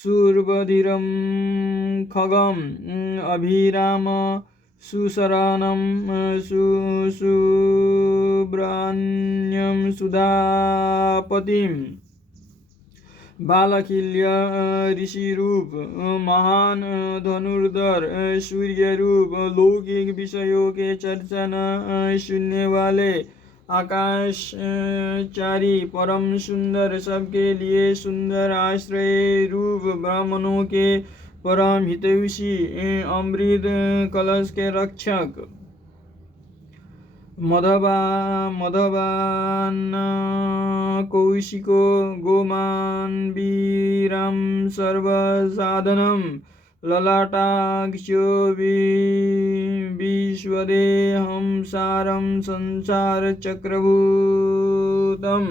सुरबधिरं खगम अभिराम सुशरणं सुब्रान्यं सुधापतिम्। बालखिल्य ऋषिरूप महान धनुर्धर सूर्यरूप लौकिक विषयों के चर्चा न सुनने वाले, आकाशचारी परम सुंदर सबके लिए सुंदर आश्रय रूप, ब्राह्मणों के परम हितैषी अमृत कलश के रक्षक, मधवान कौशिको गोमान्वीरं सर्वसाधनं, ललाटाक्षो विश्वदेहं सारं संसारचक्रभूतम्।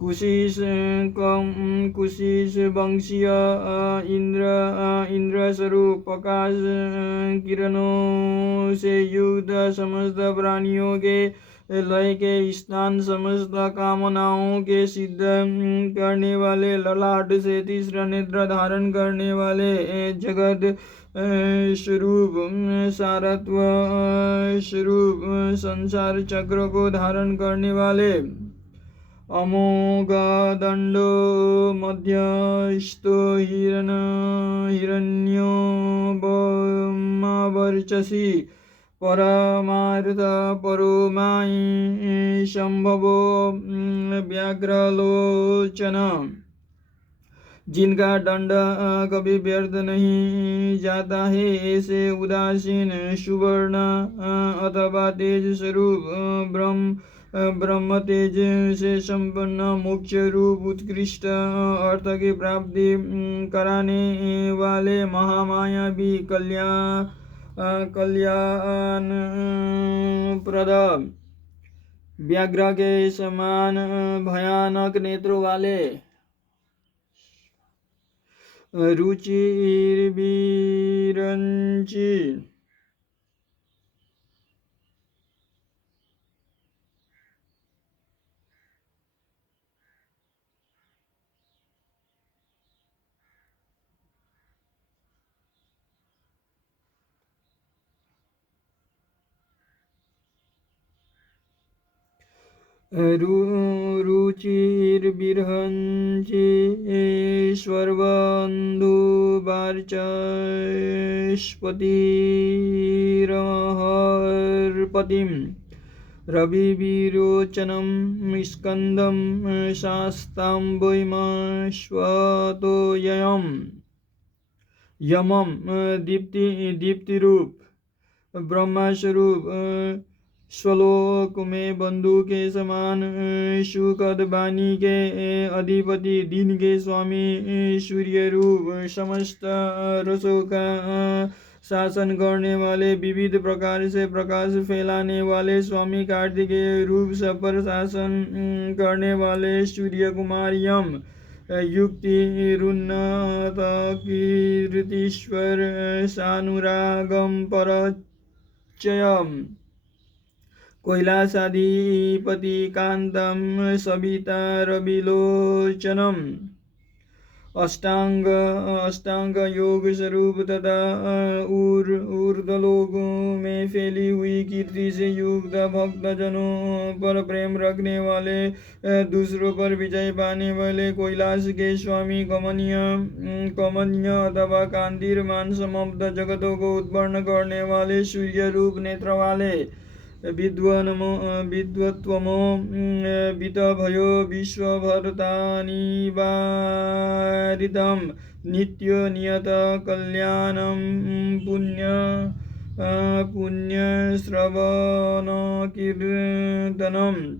कुशिश वंशीय इंद्र स्वरूप प्रकाश किरणों से युक्त, समस्त प्राणियों के लय के स्थान, समस्त कामनाओं के सिद्ध करने वाले, ललाट से तीसरा नेत्र धारण करने वाले, जगत स्वरूप सारत्व स्वरूप संसार चक्र को धारण करने वाले, अमोघ दंडो मध्यस्थो हिरण्यो वर्चसी, परमार्थ परोमायी संभवो व्याघ्रलोचन, जिनका दंड कभी व्यर्थ नहीं जाता है, ऐसे उदासीन सुवर्ण अथवा तेज स्वरूप ब्रह्म तेज से संपन्न, मोक्ष रूप उत्कृष्ट अर्थ की प्राप्ति कराने वाले, महामायावी कल्याण प्रद, व्याघ्र के समान भयानक नेत्रों वाले, रुचिर्विरंची रुचिर्बिर्हञ्चेश्वरबन्धुवार्चस्पतिरहर्पतिं, रविविरोचनं स्कन्दं शास्ताम्बैमश्वतो यमं दीप्तिरूप ब्रह्मस्वरूप, स्वलोक में बंधु के समान, सुखद वाणी के अधिपति, दिन के स्वामी, सूर्य रूप, समस्त रसों का शासन करने वाले, विविध प्रकार से प्रकाश फैलाने वाले, स्वामी, कार्तिकेय रूप, सब पर शासन करने वाले, सूर्य कुमार यम, युक्तिरुन्नत कीर्तीश्वर सानुरागं परचयम् कैलासाधिपतिकान्तं सवितारविलोचनम् अष्टांग योग स्वरूप तथा ऊर्ध्वलोकों में फैली हुई कीर्ति से युक्त भक्त जनों पर प्रेम रखने वाले दूसरों पर विजय पाने वाले कैलाश के स्वामी कमनीय अथवा कांतिमान समस्त जगतों को उत्पन्न करने वाले सूर्य रूप नेत्र वाले विद्वत्वमो वितभयो विश्वभरतानिवारितं नित्य नियत कल्याणं पुण्यश्रवण कीर्तनम्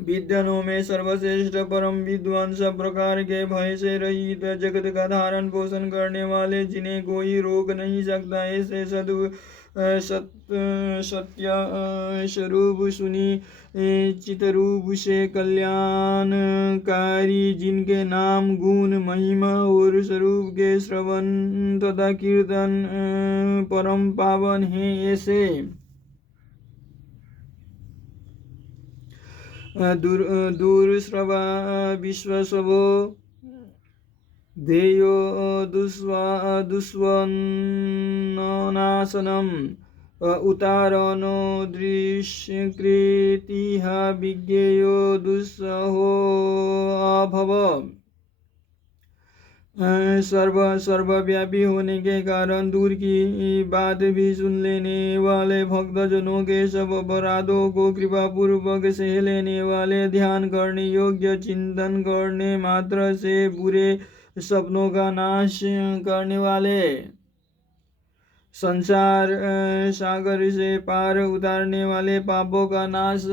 विद्वानों में सर्वश्रेष्ठ परम विद्वान सब प्रकार के भय से रहित जगत का धारण पोषण करने वाले जिन्हें कोई रोक नहीं सकता ऐसे सत्य स्वरूप सुनी चितरूप से कल्याणकारी जिनके नाम गुण महिमा और स्वरूप के श्रवण तथा कीर्तन परम पावन है ऐसे दूरश्रवा विश्वसवो ध्येयो दुष्वन्नाशनम् उतारनो दृश्यकृतिः विज्ञेयो दुस्सहो अभव सर्वव्यापी होने के कारण दूर की बात भी सुन लेने वाले भक्तजनों के सब अपराधों को कृपा पूर्वक सह लेने वाले ध्यान करने योग्य चिंतन करने मात्र से बुरे सपनों का नाश करने वाले संसार सागर से पार उतारने वाले पापों का नाश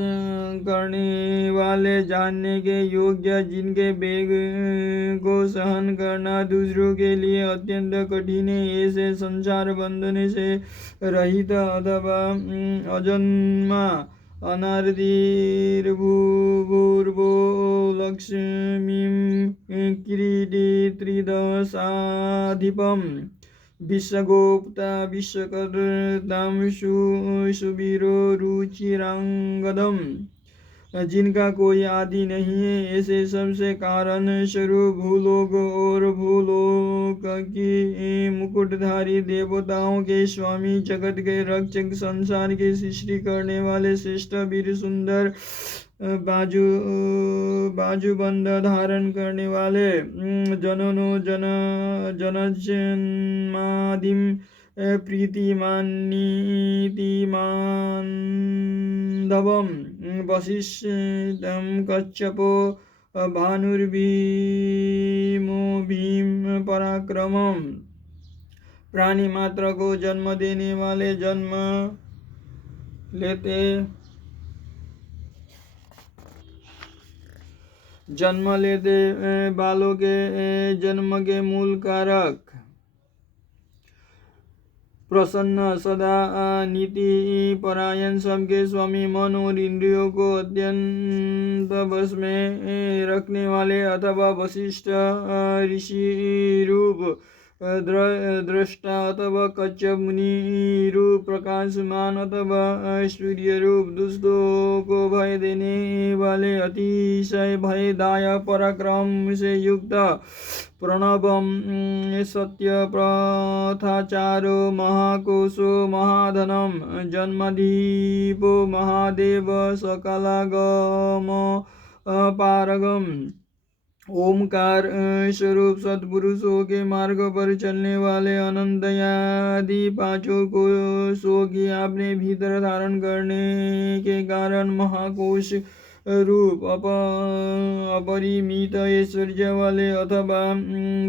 करने वाले जानने के योग्य जिनके वेग को सहन करना दूसरों के लिए अत्यंत कठिन है ऐसे संसार बंधन से रहित अथवा अजन्मा अनार्तिर्भूर्भो लक्ष्मीं किरीटी त्रिदशाधिपम् विश्वगोप्ता विश्वकर्तां सुवीरो रुचिरांगदम् जिनका कोई आदि नहीं है ऐसे सबसे कारण स्वरूप भूलोक और भूलोक की मुकुटधारी देवताओं के स्वामी जगत के रक्षक संसार की सृष्टि करने वाले श्रेष्ठ वीर सुंदर बाजूबंद धारण करने वाले जनजन्मादिम प्रीतिमान्नीतिमान्धवम् वसिष्ठं कच्छपो भानुर्भीमो भीम पराक्रमम् प्राणी मात्र को जन्म देने वाले जन्म लेते बालों के जन्म के मूल कारक प्रसन्न सदा नीति परायण सबके स्वामी मन और इंद्रियों को अत्यंत बस में रखने वाले अथवा वशिष्ठ ऋषि रूप दृष्टा अथवा कच्छप मुनि रूप प्रकाशमान अथवा सूर्य रूप दुष्टों को भय देने वाले अतिशय भयदायक पराक्रम से युक्त प्रणवम सत्य प्रथाचारो महाकोशो महाधनम जन्मदीपो महादेव सकलागम पारगम ओमकार स्वरूप सत्पुरुषों के मार्ग पर चलने वाले अनंतयादि पांचों कोशों की अपने भीतर धारण करने के कारण महाकोश रूप अपरिमित ऐश्वर्य वाले अथवा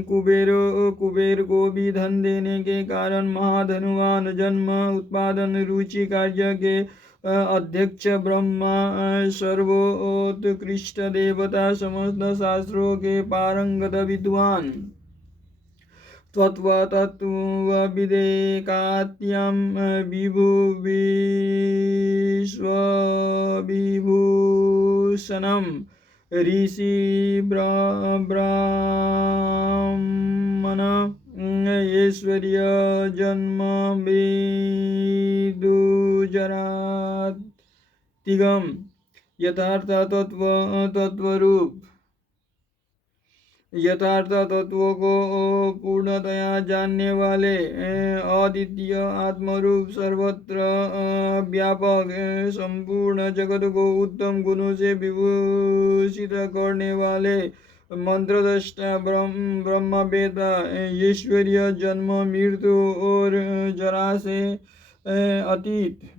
कुबेर को भी धन देने के कारण महाधनुवान जन्म उत्पादन रुचि कार्य के अध्यक्ष ब्रह्मा सर्वोत्कृष्ट देवता समस्त शास्त्रों के पारंगत विद्वान तत्त्वविदेकात्यं विभुविश्वविभूषणं ऋषि ब्राह्मण ऐश्वर्य जन्म विदुजरातिगम यथार्थ तत्वों को पूर्णतया जानने वाले अद्वितीय आत्मरूप सर्वत्र व्यापक संपूर्ण जगत को उत्तम गुणों से विभूषित करने वाले मंत्रदृष्टा ब्रह्मवेता ईश्वरीय जन्म मृत्यु और जरा से अतीत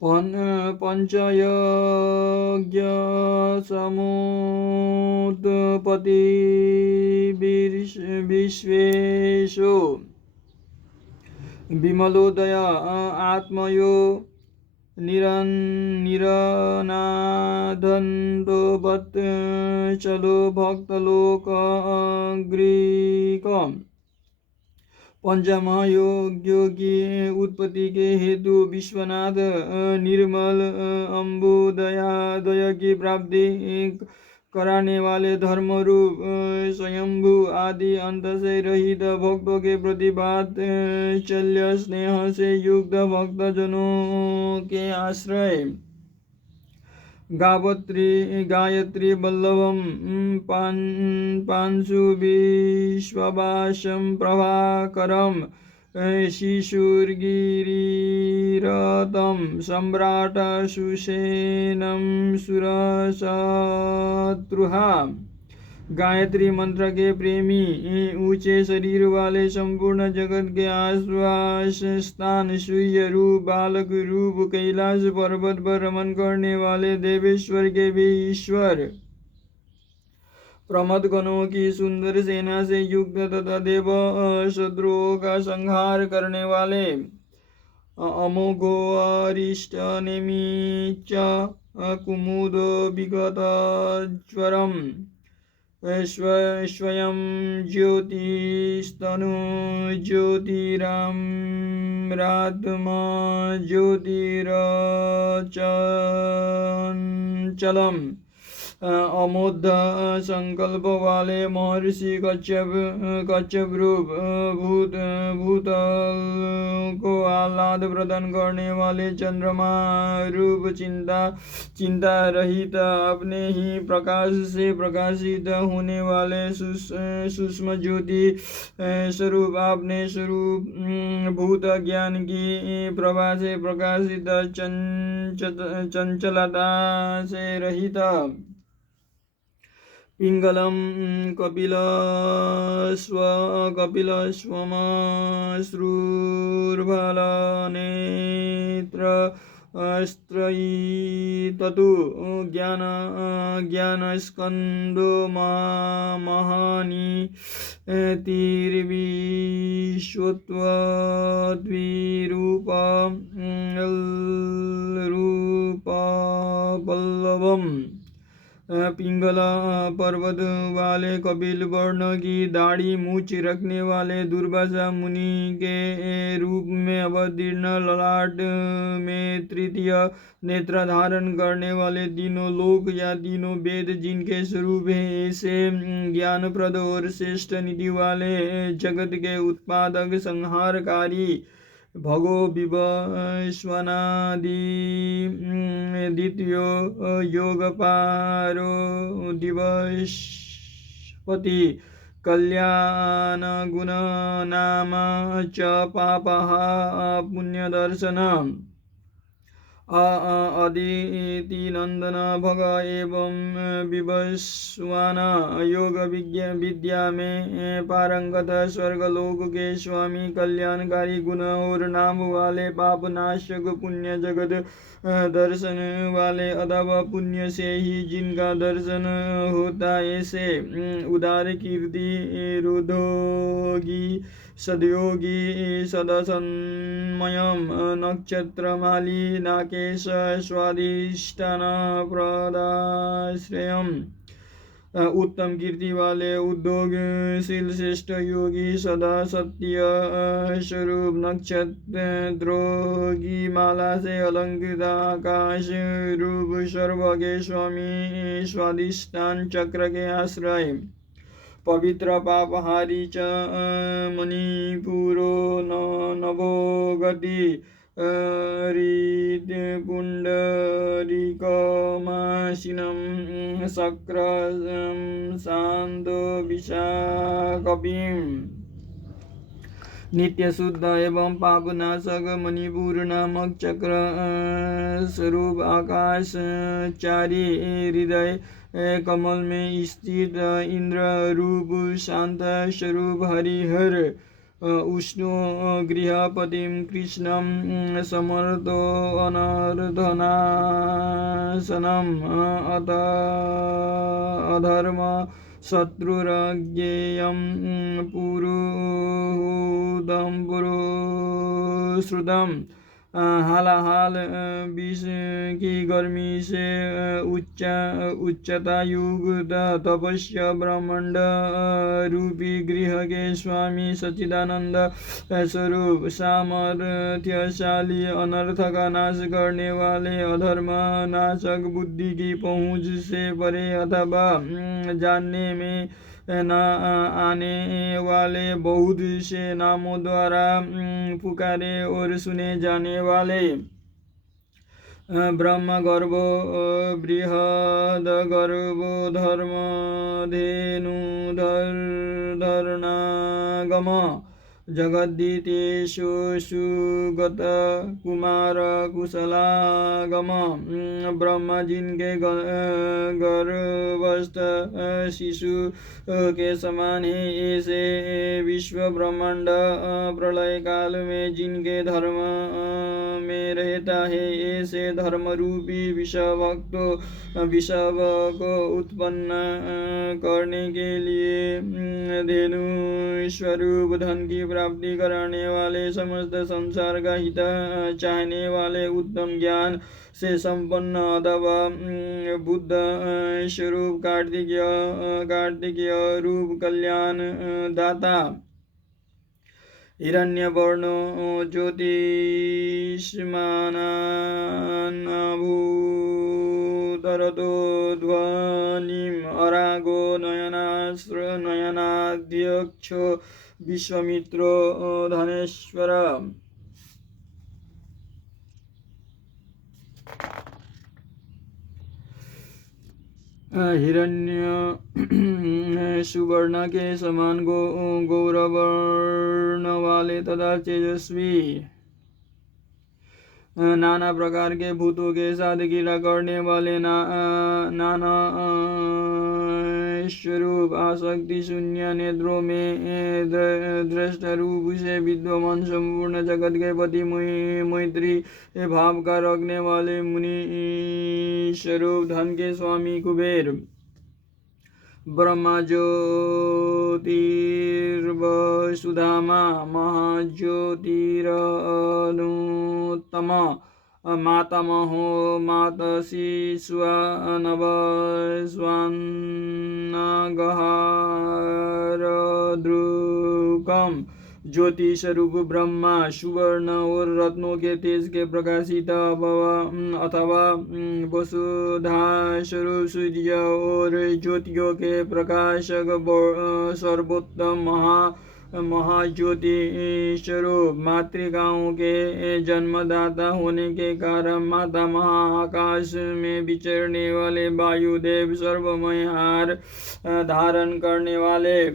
पंचयज्ञ समुत्पत्ति विश्वेशो विमलोदय आत्मयो निरनादन्तो वत्सलो भक्तलोकग्रीकम् पंचमहायोग्यों की उत्पत्ति के हेतु विश्वनाथ निर्मल अम्बुदयादय की प्राप्ति कराने वाले धर्मरूप स्वयंभू आदि अंत से रहित भक्तों के प्रति वात्सल्य स्नेह से युक्त भक्तजनों के आश्रय गायत्री वल्लभम पांशु विश्ववासं प्रभाकरम शिशुर्गिरिरतं सम्राट सुसेनं सुरशत्रुहा गायत्री मंत्र के प्रेमी ऊंचे शरीर वाले संपूर्ण जगत के आश्वास स्थान सूर्य रूप बालक रूप कैलाश पर्वत पर रमन करने वाले देवेश्वर के भी ईश्वर प्रमद गणों की सुंदर सेना से युक्त तथा देव शत्रुओं का संहार करने वाले अमोघो अरिष्ट नेमि च कुमुदो विगत ज्वरम स्वयं ज्योतिस्तनु ज्योतिरात्मा ज्योतिरचंचलम् अमोध संकल्प वाले महर्षि कच्छप रूप भूतल को आह्लाद प्रदान करने वाले चंद्रमा रूप चिंता रहित अपने ही प्रकाश से प्रकाशित होने वाले सूक्ष्म ज्योति स्वरूप अपने स्वरूप भूत ज्ञान की प्रभा से प्रकाशित चंचलता से रहित पिंगलम कपिलश्वमश्रुर्बलनेत्र स्त्रयी ततु ज्ञानस्कंदो महानी रूपा पिंगल पर्वत वाले कपिल वर्ण की दाढ़ी मूछ रखने वाले दुर्वासा मुनि के रूप में अवतीर्ण ललाट में तृतीय नेत्र धारण करने वाले तीनों लोक या तीनों वेद जिनके स्वरूप है ऐसे ज्ञानप्रद और श्रेष्ठ निधि वाले जगत के उत्पादक संहारकारी भगो विश्वनादि द्वितीयो योगपारो दिवस्पति कल्याण गुण नाम च पापः पुण्यदर्शन अदिति नंदन भग एवं विवस्वान योग विद्या में पारंगत स्वर्गलोक के स्वामी कल्याणकारी गुण और नाम वाले पाप नाशक पुण्य जगत दर्शन वाले अथवा पुण्य से ही जिनका दर्शन होता ऐसे उदार कीर्ति रुद्रोगी सदयोगी सदसन्मयम नक्षत्रमाली नाकेश स्वादिष्टान प्रदाश्रयम् उत्तम कीर्ति वाले उद्योगशील श्रेष्ठ योगी सदा सत्य स्वरूप नक्षत्रोगी माला से अलंकृत आकाश रूप सर्व के स्वामी स्वादिष्टान चक्र के आश्रय पवित्र पापहारी च मणिपुरो नभो गति पुण्डरीकमाशिनं शक्र शांतो विशाकपिम् नित्य शुद्ध एवं पापनाशक मणिपुर नामक चक्र स्वरूप आकाश चारी हृदय कमल में स्थित इंद्र रूप शांत स्वरूप हरिहर उष्णो गृहपतिं कृष्णं समर्थो अनर्धनाशनम् अधर्म शत्रुरज्ञेयं पुरुहूतं पुरुश्रुतम् हालाहाल विष की गर्मी से उच्चता युक्त तपस्या ब्रह्मांड रूपी गृह के स्वामी सच्चिदानंद स्वरूप सामर्थ्यशाली अनर्थ का नाश करने वाले अधर्म नाशक बुद्धि की पहुँच से परे अथवा जानने में न आने वाले बहुत से नामों द्वारा पुकारे और सुने जाने वाले ब्रह्म गर्भो बृहद गर्भो धर्म धेनु धरणागम जगद्दीतेषु सुगत कुमार कुशलागम ब्रह्मा जिनके गर्भस्थ शिशु के समान है ऐसे विश्व ब्रह्मांड प्रलय काल में जिनके धर्म में रहता है ऐसे धर्म रूपी विषव को उत्पन्न करने के लिए धेनु स्वरूप धन की प्राप्ति कराने वाले समस्त संसार का हित चाहने वाले उत्तम ज्ञान से संपन्न अथवा बुद्ध स्वरूप कार्तिकीय रूप कल्याण दाता हिरण्यवर्णो ज्योतिष्मानाभूतरतो ध्वनिम् अरागो नयनाध्यक्षो विश्वामित्रो धनेश्वर हिरण्य सुवर्ण के समान गौरवर्ण वाले तथा तेजस्वी नाना प्रकार के भूतों के साथ क्रीड़ा करने वाले नाना स्वरूप आसक्ति शून्य नेत्रों में दृष्ट रूप से विद्यमान संपूर्ण जगत के पति मैत्री भाव का रखने वाले मुनि स्वरूप धन के स्वामी कुबेर ब्रह्मा ज्योतिर्वसुधामा महाज्योतिरनुत्तम मातामहो मातसी स्वानवस्वान्नगहारद्रुकम् ज्योति स्वरूप ब्रह्मा सुवर्ण और रत्नों के तेज के प्रकाशित अथवा वसुधा स्वरूप सूर्य और ज्योतियों के प्रकाशक सर्वोत्तम महाज्योति स्वरूप मातृकाओं के जन्मदाता होने के कारण माता महाआकाश में विचरने वाले वायुदेव सर्वमय हार धारण करने वाले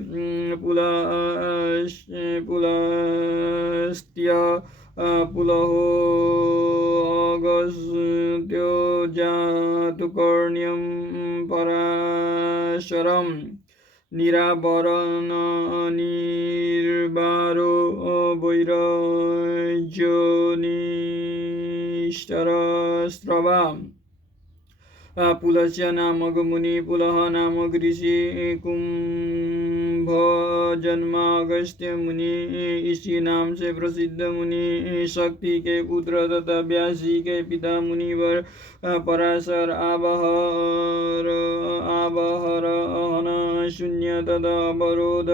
पुलस्त्य पुलहो अगस्त्यो जातु कर्ण्यं पराशरम् निरावरण निर्वारो वैरज्योनिष्ठरस्रवा पुलस्य नामक मुनि पुलह नामक ऋषि कुंभ जन्म अगस्त्य मुनि इसी नाम से प्रसिद्ध मुनि शक्ति के पुत्र तथा व्यासी के पिता मुनिवर पराशर आबहर अहन शून्य तथा अवरोध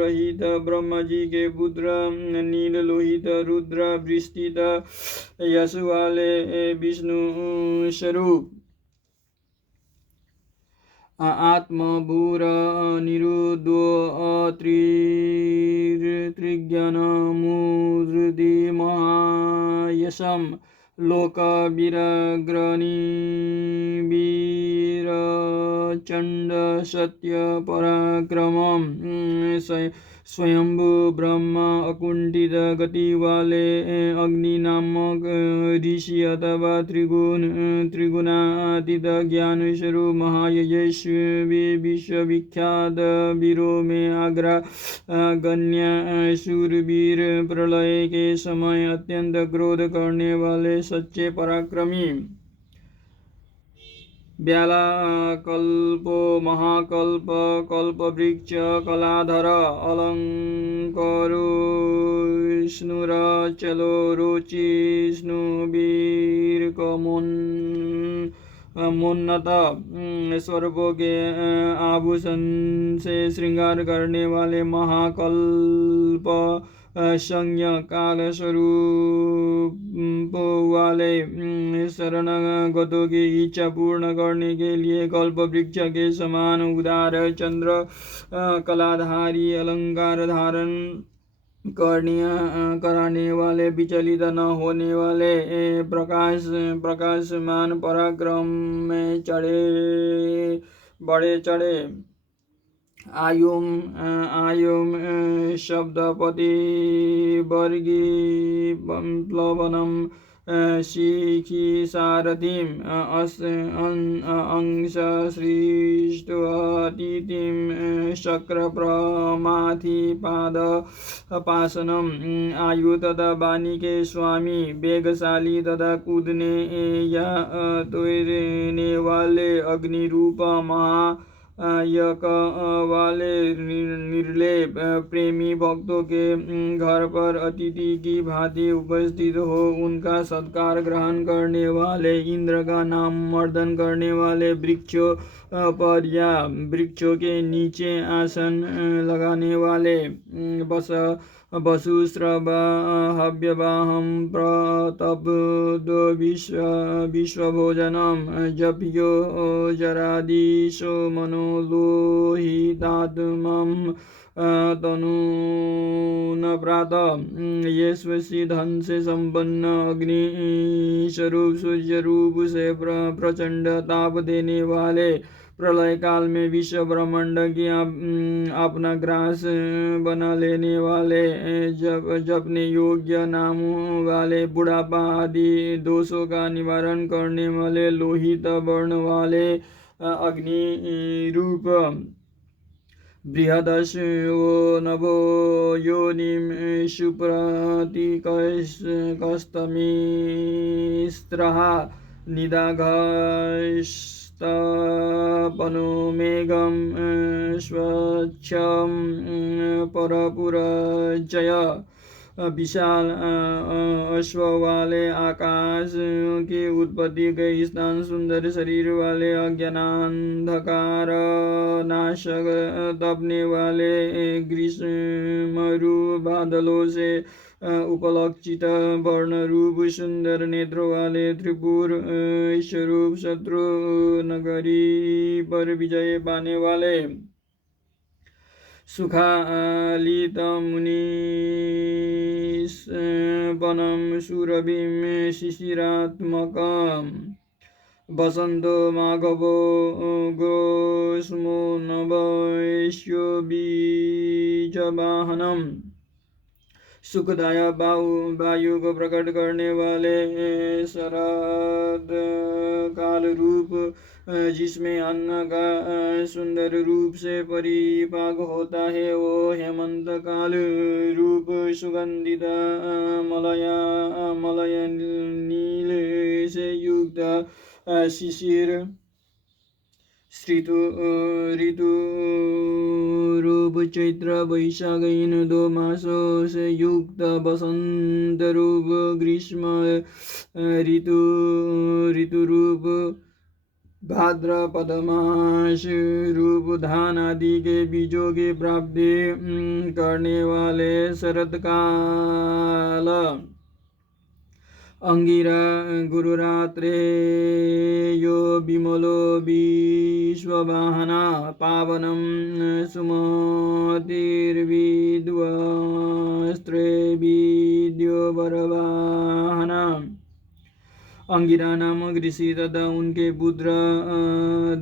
रहित ब्रह्म जी के पुत्र नील लोहित रुद्र वृष्टित यश वाले विष्णु स्वरूप आत्मभूर निरुद्धो त्रिज्ञानमुदृति महायशं लोकविरग्रणी वीरचण्ड सत्य पराक्रमं स्वयंभू ब्रह्म अकुंठित गति वाले अग्नि नामक ऋषि अथवा त्रिगुणातीत ज्ञान स्वरूप महायशस्वी विश्वविख्यात वीरों में आग्रा गण्य शूरवीर प्रलय के समय अत्यंत क्रोध करने वाले सच्चे पराक्रमी ब्याला कल्पो महाकल्प कल्पवृक्ष कलाधर अलंकरो स्नुर चलो रुचि स्नुवीर मोन्नत स्वरूपों के आभूषण से श्रृंगार करने वाले महाकल्प संज्ञ काल स्वरूप वाले शरणागतों की इच्छा पूर्ण करने के लिए कल्प वृक्ष के समान उदार चंद्र कलाधारी अलंकार धारण कराने वाले विचलित न होने वाले प्रकाशमान पराक्रम में बड़े चढ़े आयुम शब्दपति वर्गी प्लवनम शिखी सारथिम अंश श्रीष्टतिथिम शक्र प्रमाथि पाद पासनम आयु तथा वाणी के स्वामी वेगशाली तथा कूदने या तोड़ने वाले अग्नि रूप महा यक वाले निर्लेप प्रेमी भक्तों के घर पर अतिथि की भांति उपस्थित हो उनका सत्कार ग्रहण करने वाले इंद्र का नाम मर्दन करने वाले वृक्षों पर या वृक्षों के नीचे आसन लगाने वाले वसुस्रवहव्यवाहं प्रतपदो विश्वभोजनं जप्यो जरादिशो मनोलोहितात्मं तनून प्रातः ये स्वसी धन से संपन्न अग्नि स्वरूप सूर्य रूप से प्रचंड ताप देने वाले प्रलय काल में विश्व ब्रह्मांड की अपना ग्रास बना लेने वाले जपने योग्य नामों वाले बुढ़ापा आदि दोषों का निवारण करने वाले लोहित वर्ण वाले अग्नि रूप बृहदस्यो नभो योनिम सुप्रतिकस्तमिस्त्रः निदाघस्तपनो मेघं स्वच्छं परपुरजय विशाल अश्व वाले आकाश की उत्पत्ति के स्थान सुंदर शरीर वाले अज्ञानांधकार नाशक तपने वाले ग्रीष्मरु बादलों से उपलक्षित वर्ण रूप सुंदर नेत्रों वाले त्रिपुर स्वरूप शत्रु नगरी पर विजय पाने वाले सुखालित मुनिवनं सुरभिं शिशिरात्मकं वसन्तो माघवो ग्रोष्मो नवैश्यो बीजवाहनं सुखदायक वायु को प्रकट करने वाले शरद काल रूप, जिसमें अन्न का सुंदर रूप से परिपाक होता है, वो हेमंत काल रूप सुगंधित मलय नील से युक्त शिशिर ऋतु रूप चैत्र वैशाख इन 2 मासों से युक्त बसंत रूप ग्रीष्म ऋतु रूप भाद्रपद मास रूप धान आदि के बीजों की प्राप्ति करने वाले शरत काल अंगिरा गुरुरात्रेयो विमलो विश्ववाहना पावनं सुमतिर्विद्वस्त्रेविद्यो वरवाहना। अंगिरा नामक ऋषि तथा उनके पुत्र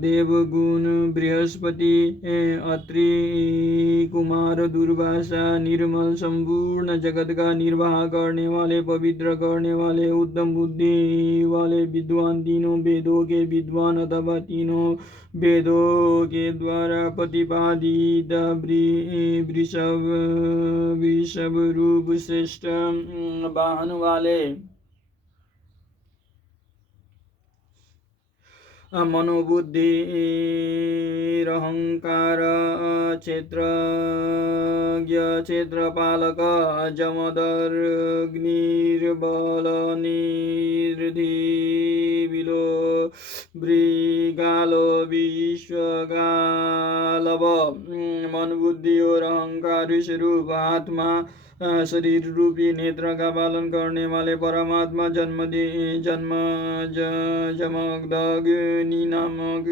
देवगुण बृहस्पति अत्रि कुमार दुर्वासा निर्मल संपूर्ण जगत का निर्वाह करने वाले, पवित्र करने वाले, उत्तम बुद्धि वाले विद्वान, तीनों वेदों के विद्वान अथवा तीनों वेदों के द्वारा प्रतिपादित वृषभ रूप श्रेष्ठ वाहन वाले, मनोबुद्धिरहंकार क्षेत्रज्ञ क्षेत्रपालक जमदग्निर्बलनिर्धिविलो मृगालो विश्वगालव। मन बुद्धि और अहंकार स्वरूप आत्मा शरीर रूपी नेत्र का पालन करने वाले परमात्मा जमदग्नि नामक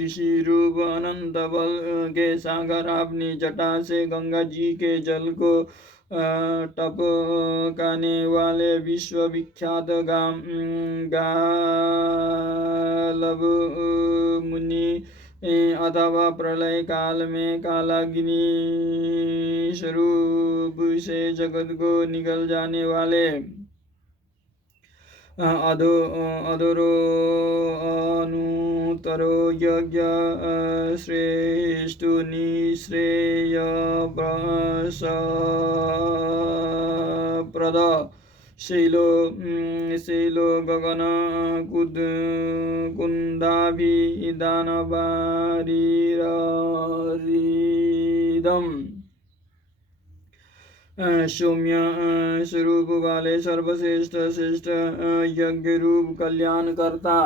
ऋषि रूप अनंत बल के सागर अपनी जटा से गंगा जी के जल को टपकाने वाले विश्वविख्यात गालव मुनि अथवा प्रलय काल में कालाग्नि स्वरूप से जगत को निकल जाने वाले अधरो अनुतरो यज्ञ श्रेष्ठ निश्रेय प्रद शैलो गगन कुंदाभिदानवारीदम। सौम्य स्वरूप वाले सर्वश्रेष्ठ श्रेष्ठ यज्ञ रूप कल्याण करता,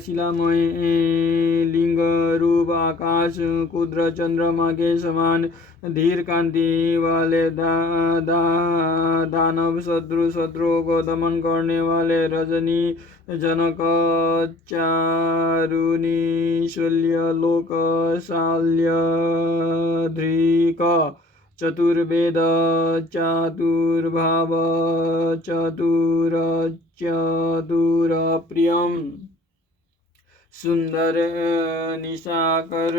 शिलामय लिंग रूप आकाश कुद्र चंद्रमा के समान धीर कांति वाले दानव शत्रुओं को दमन करने वाले रजनी जनक चारुनी शल्य लोक शाल्य धृक चतुर्वेद चातुर्भाव चतुरप्रियम। सुंदर निशाकर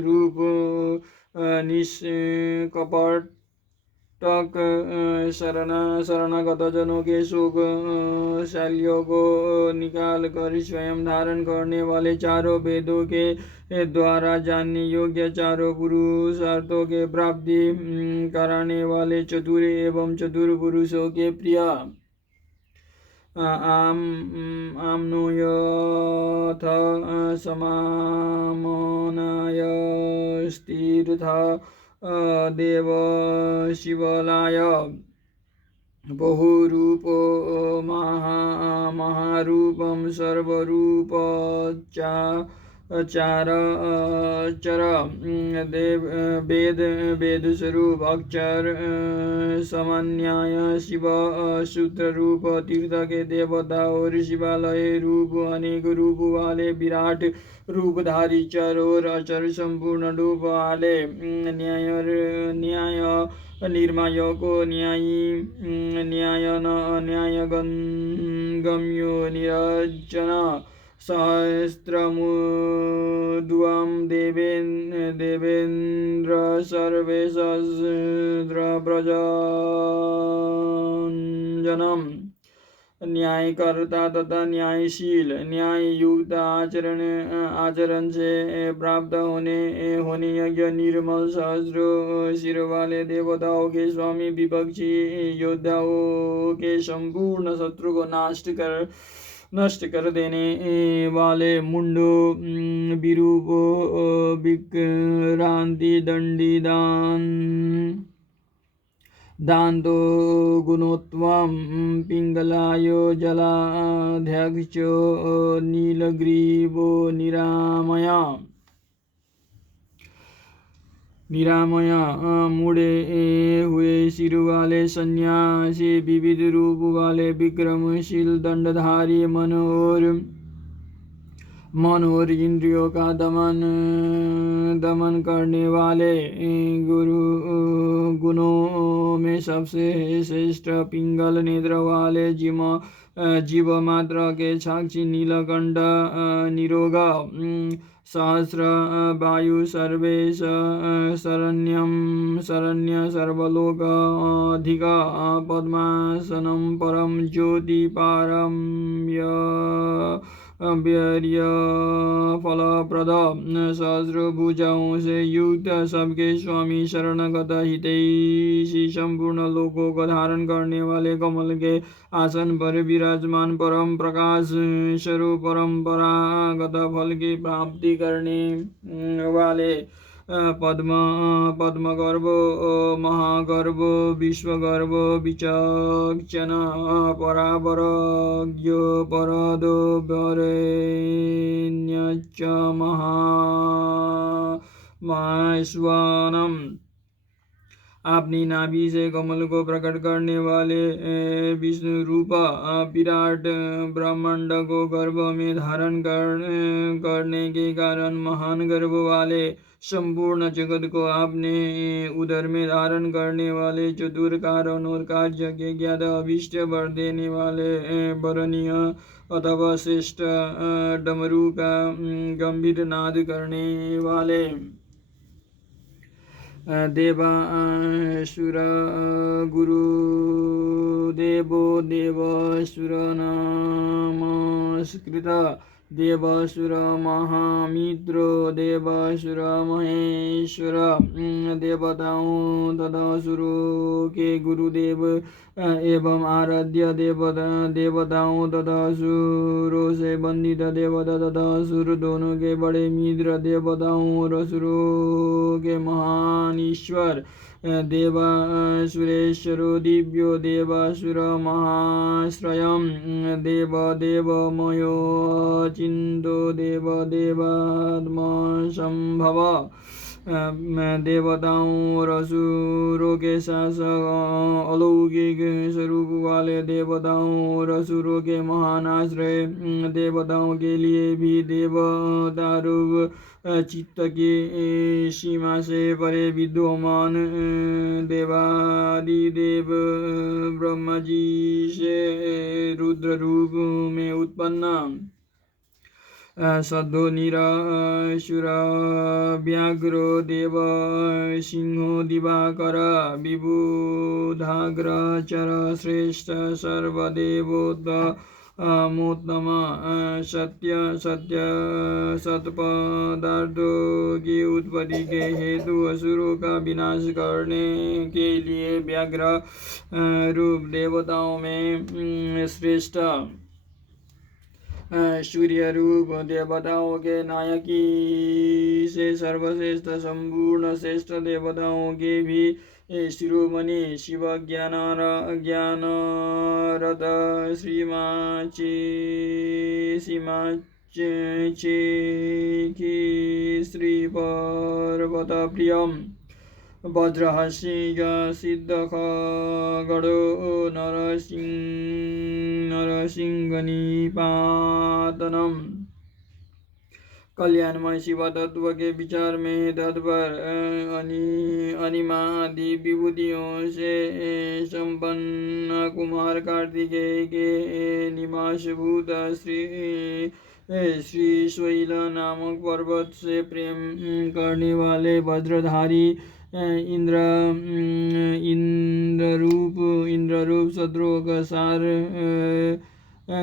रूप निष्कपट शरणागत जनों के शोक शैलियों को निकाल कर स्वयं धारण करने वाले, चारों वेदों के द्वारा जानने योग्य चारों पुरुषार्थों के प्राप्ति कराने वाले, चतुर एवं चतुर पुरुषों के प्रिय। आम्नोयथ समामनाय स्थिरथ देव शिवलाय बहुरूपो महारूपम सर्वरूपचार वेद स्वरूप अक्षर समन्याय शिव सूत्र रूप तीर्थ के देवता और शिवालय रूप अनेक रूप वाले विराट रूपधारी चर और अचर संपूर्ण रूप वाले न्याय निर्मायों को न्यायगम्यो निरंजन सहस्रमुद्वं देवेन्द्र सर्वे सहस्रप्रजनम् न्यायकर्ता तथा न्यायशील न्याय युक्त आचरण से प्राप्त होने यज्ञ निर्मल सहस्रो सिर वाले देवताओं के स्वामी विपक्षी योद्धाओं के संपूर्ण शत्रु को नष्ट कर देने वाले मुंडो विरूप विक्रांति दान्तो गुणोत्वं पिङ्गलायो जलाध्यक्षो नीलग्रीवो निरामया मुड़े हुए सिर वाले सन्यासी विविध रूप वाले विक्रमशील दंडधारी मनोहर इंद्रियों का दमन करने वाले गुरु गुणों में सबसे श्रेष्ठ पिंगल नेत्र वाले जीव मात्र के साक्षी नीलकंठ निरोगा सहस्र वायु सर्वेश शरण्य सर्वलोक अधिक पद्मासनं परम ज्योति पारम्य वीर्य फलप्रद सहस्रभुजाओं से युक्त सबके स्वामी शरणगत हितैषी संपूर्ण लोकों को धारण करने वाले कमल के आसन पर विराजमान परम प्रकाश स्वरूप परंपरागत फल की प्राप्ति करने वाले पद्मगर्भ महागर्भ विश्वगर्भ विचक्षण परावरज्ञ परदो वरेण्यश्च महाश्वानम् अपनी नाभि से कमल को प्रकट करने वाले विष्णु रूप विराट ब्रह्मांड को गर्भ में धारण करने के कारण महान गर्भ वाले संपूर्ण जगत को अपने उदर में धारण करने वाले चतुर कारण और कार्य के ज्ञात अभिष्ट वर देने वाले वरणीय अथवा श्रेष्ठ डमरू का गंभीर नाद करने वाले देवासुर गुरु देवो देवासुर नमस्कृत देवासुर महामित्रो देवासुर महेश्वर देवताओं तथा असुरों के गुरुदेव एवं आराध्य देवताओं तथा असुरों से बंदित देवता तथा असुर दोनों के बड़े मित्र देवताओं और असुरों के महान ईश्वर देवासुरेश्वरो दिव्यो देवासुर महाश्रयं देवदेवमयो चिन्तो देवदेवात्मा संभव देवताओं और असुरों के साथ अलौकिक स्वरूप वाले देवताओं और असुरों के महान आश्रय देवताओं के लिए भी देवता रूप चित्त की सीमा से परे विद्यमान देवादिदेव ब्रह्मा जी से रुद्र रूप में उत्पन्न सद्यो निराशुर व्याघ्रो देव सिंहो दिवाकर विबुधाग्रचर श्रेष्ठ सर्वदेवोत्तमोत्तम सत्पदार्थों की उत्पत्ति के हेतु असुरों का विनाश करने के लिए व्याघ्र रूप देवताओं में श्रेष्ठ सूर्य रूप देवताओं के नायकी से सर्वश्रेष्ठ संपूर्ण श्रेष्ठ देवताओं के भी शिरोमणि शिव ज्ञानरत श्री पर्वत प्रियम वज्रहसिंह सिद्धखगडो नरसिंहनिपातनम कल्याणमय शिव तत्व के विचार में तत्पर अनिमादि विभूतियों से संपन्न कुमार कार्तिकेय के निवासभूत श्री शैल नामक पर्वत से प्रेम करने वाले वज्रधारी इंद्ररूप शत्रुओं का सार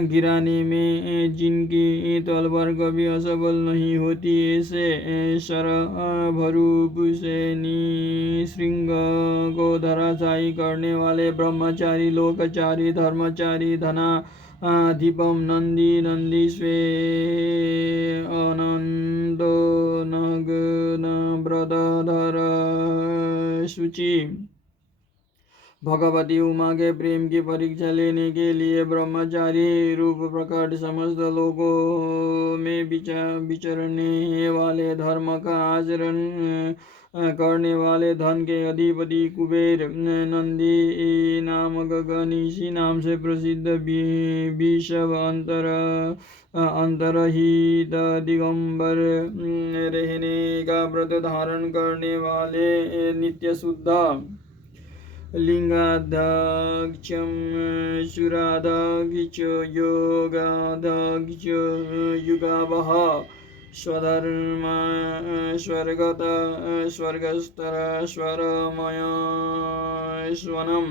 गिराने में जिनकी तलवार कभी असफल नहीं होती, ऐसे शरभरूप से निशृंग को धराशायी करने वाले ब्रह्मचारी, लोकचारी, धर्मचारी, धनाधिपम नंदी स्वे अनंतो नग्न व्रतधर शुचि। भगवती उमा के प्रेम की परीक्षा लेने के लिए ब्रह्मचारी रूप प्रकट समस्त लोगों में विचरने वाले, धर्म का आचरण करने वाले, धन के अधिपति कुबेर, नंदी नामक गण, इसी नाम से प्रसिद्ध विषव अंतरहित दिगंबर रहने का व्रत धारण करने वाले, नित्य शुद्ध लिंगाध्यक्षम सुराध्यक्ष योगाध्यक्ष युगावह स्वधर्म स्वर्गत स्वर्गस्तर स्वरमय स्वनम।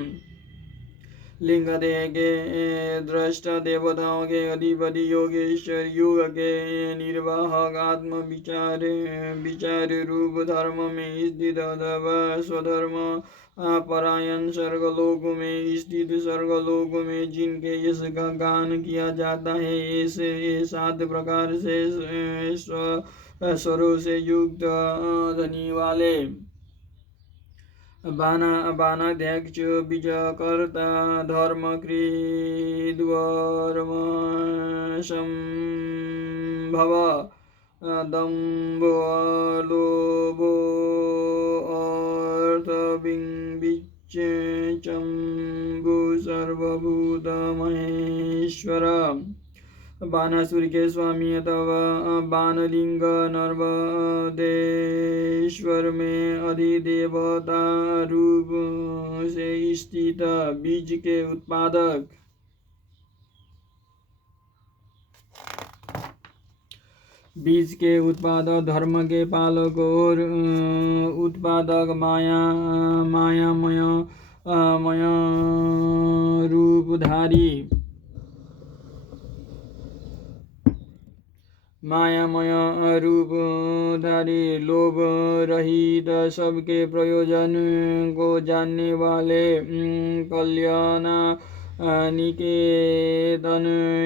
लिंगदेह के दृष्टा, देवताओं के अधिपति, योगेश्वर, युग के निर्वाहक, आत्म विचार रूप, धर्म में स्थित अथवा स्वधर्म परायण, स्वर्गलोक में स्थित, स्वर्गलोक में जिनके यश का गान किया जाता है, ऐसे 7 प्रकार से स्वरों से युक्त ध्वनि वाले, बाणाध्यक्ष, बीजकर्ता, धर्मकृद् संभव, दम्भ लोभो अर्थबिंबिचम्बु सर्वभूत महेश्वर। बाणासुर के स्वामी अथवा बाणलिंग नर्मदेश्वर में अधिदेवता रूप से स्थित, बीज के उत्पादक, धर्म के पालक और उत्पादक, मायामय रूपधारी, लोभ रहित, सबके प्रयोजन को जानने वाले, कल्याण निकेतन,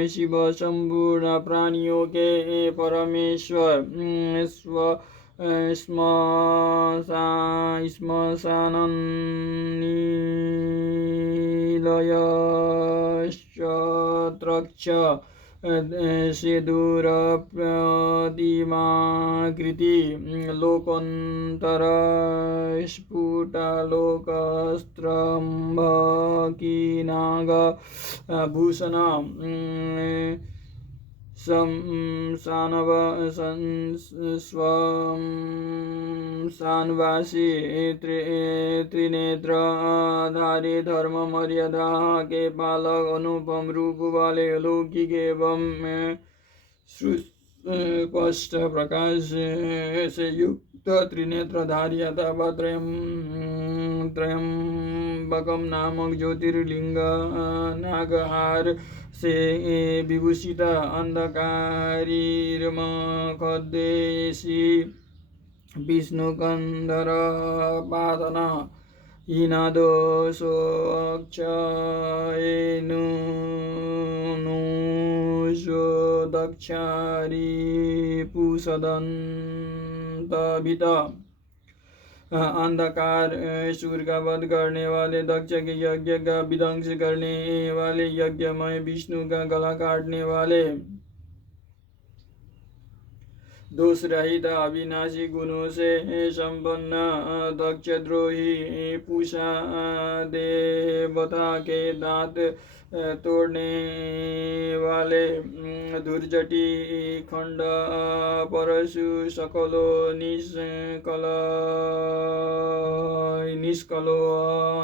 शिव, संपूर्ण प्राणियों के परमेश्वर, श्मशाननिलय शत्रक्ष, से दूर प्रतिमाकृति, लोकोत्तर स्फुटालोकस्त्रम्भकीनाग भूषण, श्मशानवासी, त्रिनेत्रधारी, धर्म मर्यादा के पालक, अनुपम रूप वाले, अलौकिक एवं स्पष्ट प्रकाश से युक्त, त्रिनेत्रधारी अथवा त्रयंबकम नामक ज्योतिर्लिंग नागहार से विभूषित, अंधकारिर्मखदेशी, विष्णुकंधर पादन, हीनादोषोक्षयेनुषो दक्षारिपुसदन्तभित, अंधकार सूर का वध करने वाले, दक्ष के यज्ञ का विध्वंस करने वाले, यज्ञमय विष्णु का गला काटने वाले, दोष रहित अविनाशी गुणों से संपन्न, दक्षद्रोही, पूषा देवता के दांत तोड़ने वाले, धुर्जटी, खंड परशु, सकलो निष्कलो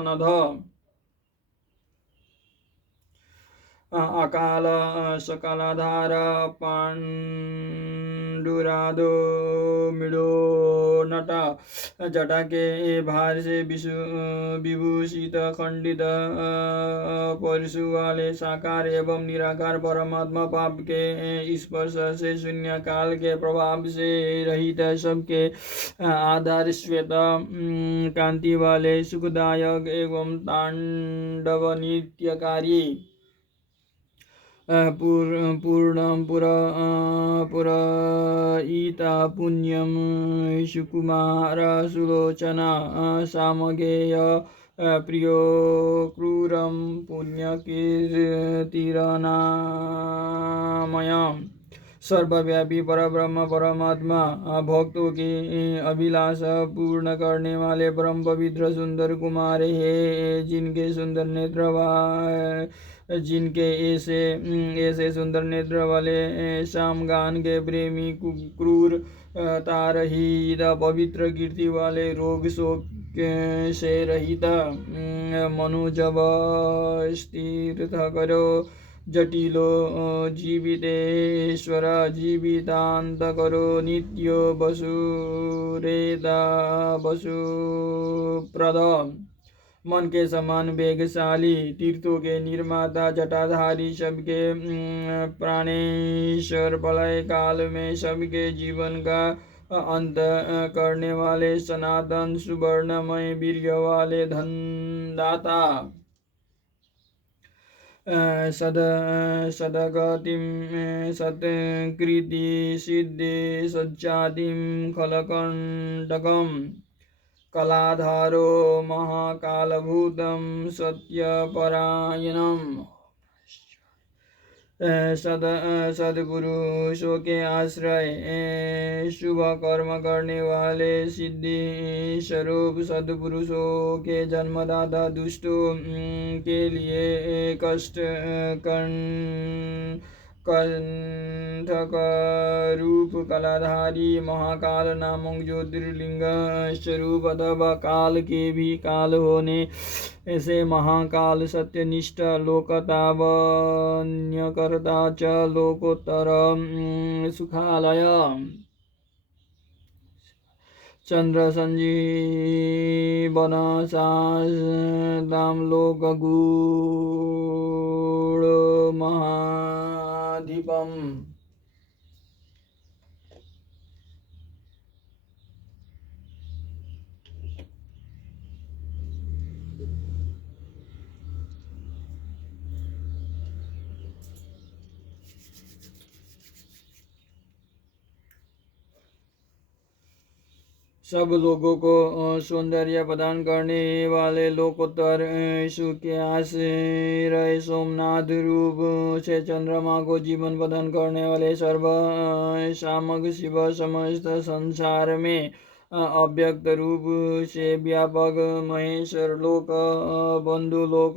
नध, अकाल सकलाधार पांडुरादो मिलो नट जटा के भार से विभूषित खंडित परशु वाले साकार एवं निराकार परमात्मा पाप के स्पर्श से शून्य काल के प्रभाव से रहित सबके आधार श्वेत कांति वाले सुखदायक एवं तांडव नित्यकारी पूर्णं पुरईता पुण्यं सुकुमार सुलोचना सामगेय प्रियो क्रूरं पुण्यकीर्तिरनामयम् सर्वव्यापी परब्रह्म परमात्मा भक्तों की अभिलाषा पूर्ण करने वाले परम पवित्र सुंदर कुमार है जिनके सुंदर नेत्र जिनके ऐसे सुंदर नेत्र वाले शामगान के प्रेमी क्रूर तारहीत पवित्र कीर्ति वाले रोग शोक से रहित मनु जब स्थिर करो जटिलो जीवितेश्वर जीवितांत करो नित्यो वसुरेता वसुप्रद मन के समान वेगशाली तीर्थों के निर्माता जटाधारी सबके प्राणेश्वर प्रलय काल में सबके जीवन का अंत करने वाले सनातन सुवर्णमय वीर्य वाले धनदाता सदगतिं सत्कृति सिद्धि सज्जातिं खलकण्टकं कलाधारो महाकालभूतं सत्यपरायणम् सद्पुरुषों के आश्रय शुभ कर्म करने वाले सिद्धि स्वरूप सद्पुरुषों के जन्मदाता दुष्टों के लिए कष्ट कंठक रूप कलाधारी महाकाल नामक ज्योतिर्लिंग स्वरूप अथवा काल के भी काल होने ऐसे महाकाल सत्यनिष्ठ लोकतावन्यकर्ता च लोकोत्तर सुखालय चंद्र संजीवन साम लोकगूढ़ महाधिपम सब लोगों को सौंदर्य प्रदान करने वाले लोकोत्तर सुख के आश्रय सोमनाथ रूप से चंद्रमा को जीवन प्रदान करने वाले सर्व शामक शिव समस्त संसार में अव्यक्त रूप से व्यापक महेश्वर लोक बंधु लोक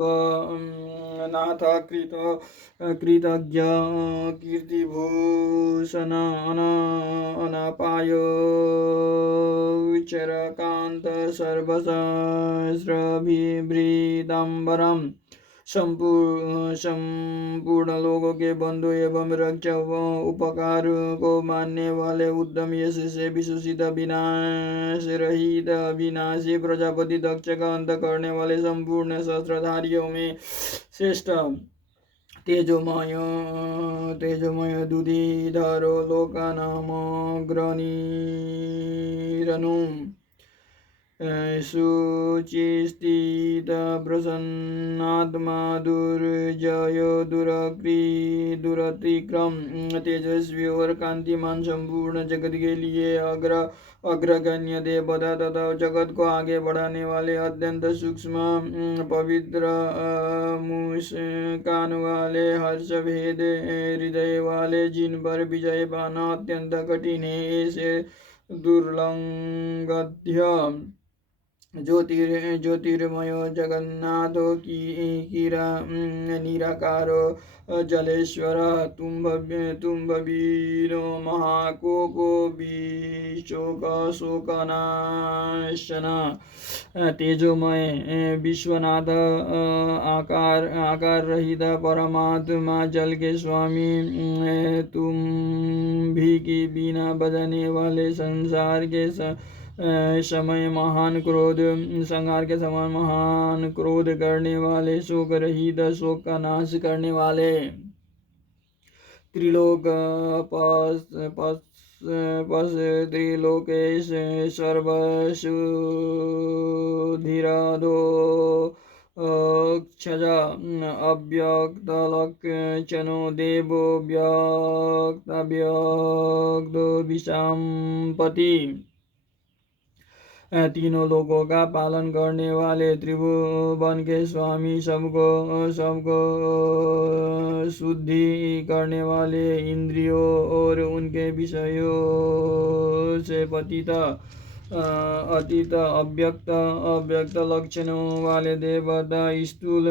नाथ कृतज्ञ कीर्तिभूषण अनापाय चरकांत सर्वसहस्रभिवृतांबरम संपूर्ण लोगों के बंधु एवं रक्षक उपकार को मानने वाले उत्तम यश से विशुषित विनाश रहित अविनाशी प्रजापति दक्ष का अंत करने वाले संपूर्ण सहस्त्रधारियों में श्रेष्ठ तेजोमय दुधिधरो लोकानामग्रनीरनुम् शुचिस्थित प्रसन्नात्मा दुर्जयो दुरतिक्रम तेजस्वी और कांतिमान संपूर्ण जगत के लिए अग्रगण्य देवता तथा जगत को आगे बढ़ाने वाले अत्यंत सूक्ष्म पवित्र मुस्कान वाले हर्ष भेद हृदय वाले जिन पर विजय पाना अत्यंत कठिन है ऐसे दुर्लंघ्य ज्योतिर्मय जगन्नाथो कीरा निराकारो जलेश्वर तुम्बवीरो महाकोको शोकनाशन तेजोमय विश्वनाथ आकार रहित परमात्मा जल के स्वामी तुम भी की बिना बजाने वाले संसार के समय महान क्रोध संहार के समान महान क्रोध करने वाले शोक रहित शोक का नाश करने वाले त्रिलोक पस त्रिलोकेश सर्वशुधिराधो क्षज अव्यक्तलक्षणो देवो व्यक्तो विषाम्पति तीनों लोगों का पालन करने वाले त्रिभुवन के स्वामी सबको शुद्धि करने वाले इंद्रियों और उनके विषयों से पतित अतीत अव्यक्त लक्षणों वाले देवता स्थूल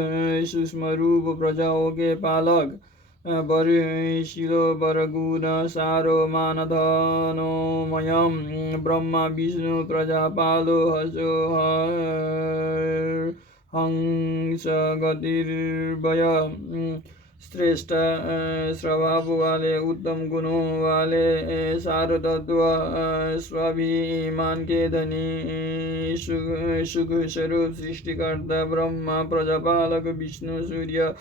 सूक्ष्म रूप प्रजाओं के पालक बरशिलो बरगुण सारो मानधनोमयं ब्रह्मा विष्णु प्रजापालो हसो हंस गतिर्भय श्रेष्ठ स्वभाव वाले उत्तम गुणों वाले सारतत्व स्वाभिमान के धनी सुख स्वरूप सृष्टिकर्ता ब्रह्मा प्रजापालक विष्णु सूर्य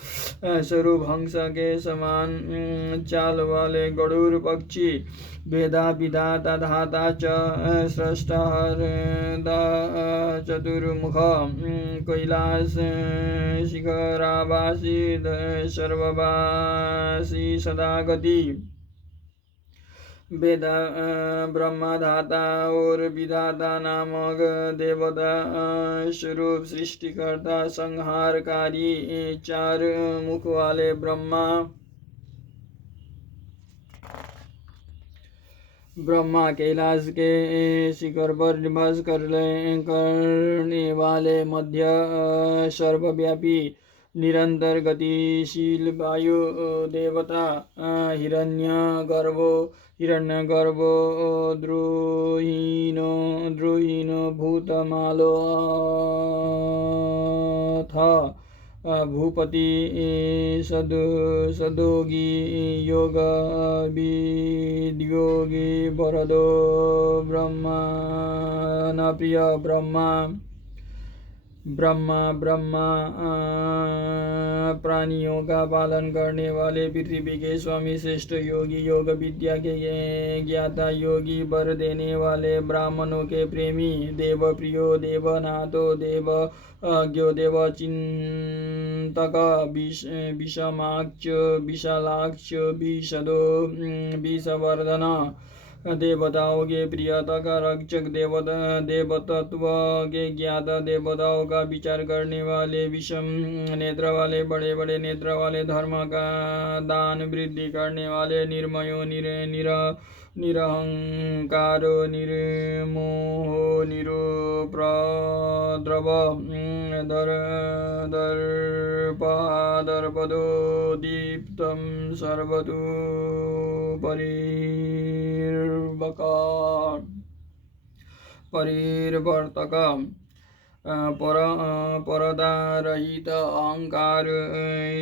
स्वरूप हंस के समान चाल वाले गरुड़ पक्षी वेदा विधाता धाता च स्रष्टा चतुर्मुख कैलास शिखरावासी सर्ववासी सदागति वेदा ब्रह्मा धाता और विधाता नामक देवता स्वरूप सृष्टिकर्ता संहारकारी चार मुख वाले ब्रह्मा कैलाश के शिखर पर निवास करने वाले मध्य सर्वव्यापी निरंतर गतिशील वायु देवता हिरण्यगर्भो द्रोहीनो भूतमालो था भूपति सदोगी योग विद्योगी वरदो ब्रह्मा प्रिय ब्रह्मा प्राणियों का पालन करने वाले पृथ्वी के स्वामी श्रेष्ठ योगी योग विद्या के ज्ञाता योगी वर देने वाले ब्राह्मणों के प्रेमी देव प्रियो देवनाथो देव अज्ञो देव चिंतक विषमाक्ष विशालाक्ष विशदो विषवर्धन देवताओं के प्रियता का रक्षक देवतत्व के ज्ञाता देवताओं का विचार करने वाले विषम नेत्र वाले बड़े बड़े नेत्र वाले धर्म का दान वृद्धि करने वाले निर्मयो निरहंकारो निर्मोहो निरुपद्रव दर्पदो दीप्तं सर्वतो परिवर्तक परदारहित अहंकार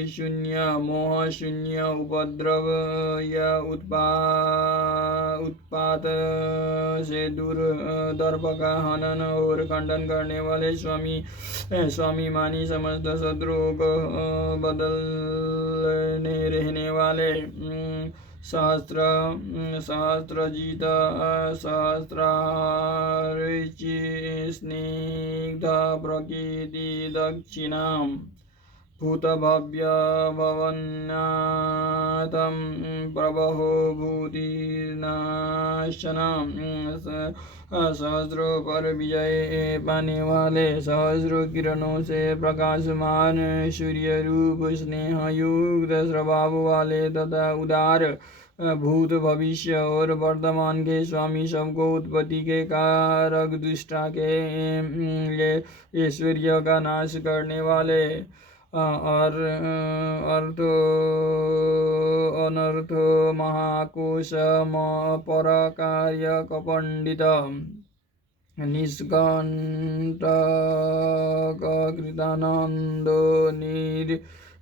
शून्य मोह शून्य उपद्रव या उत्पात से दूर दर्प का हनन और खंडन करने वाले स्वामी मानी समस्त शत्रुओं को बदलने रहने वाले सहस्रजित सहस्रार्चि स्निग्ध प्रकृति दक्षिणां भूतभव्य भवन्नाथं प्रभहो भूतिनाशनं सहस्रों पर विजय पाने वाले सहस्रों किरणों से प्रकाशमान सूर्य रूप स्नेह युक्त स्वभाव वाले तथा उदार भूत भविष्य और वर्तमान के स्वामी, सबको उत्पत्ति के कारक, दुष्टा के ऐश्वर्य का नाश करने वाले, अर्थ अनर्थ महाकोश पर कार्य पंडित, निष्कंटक कृतानंद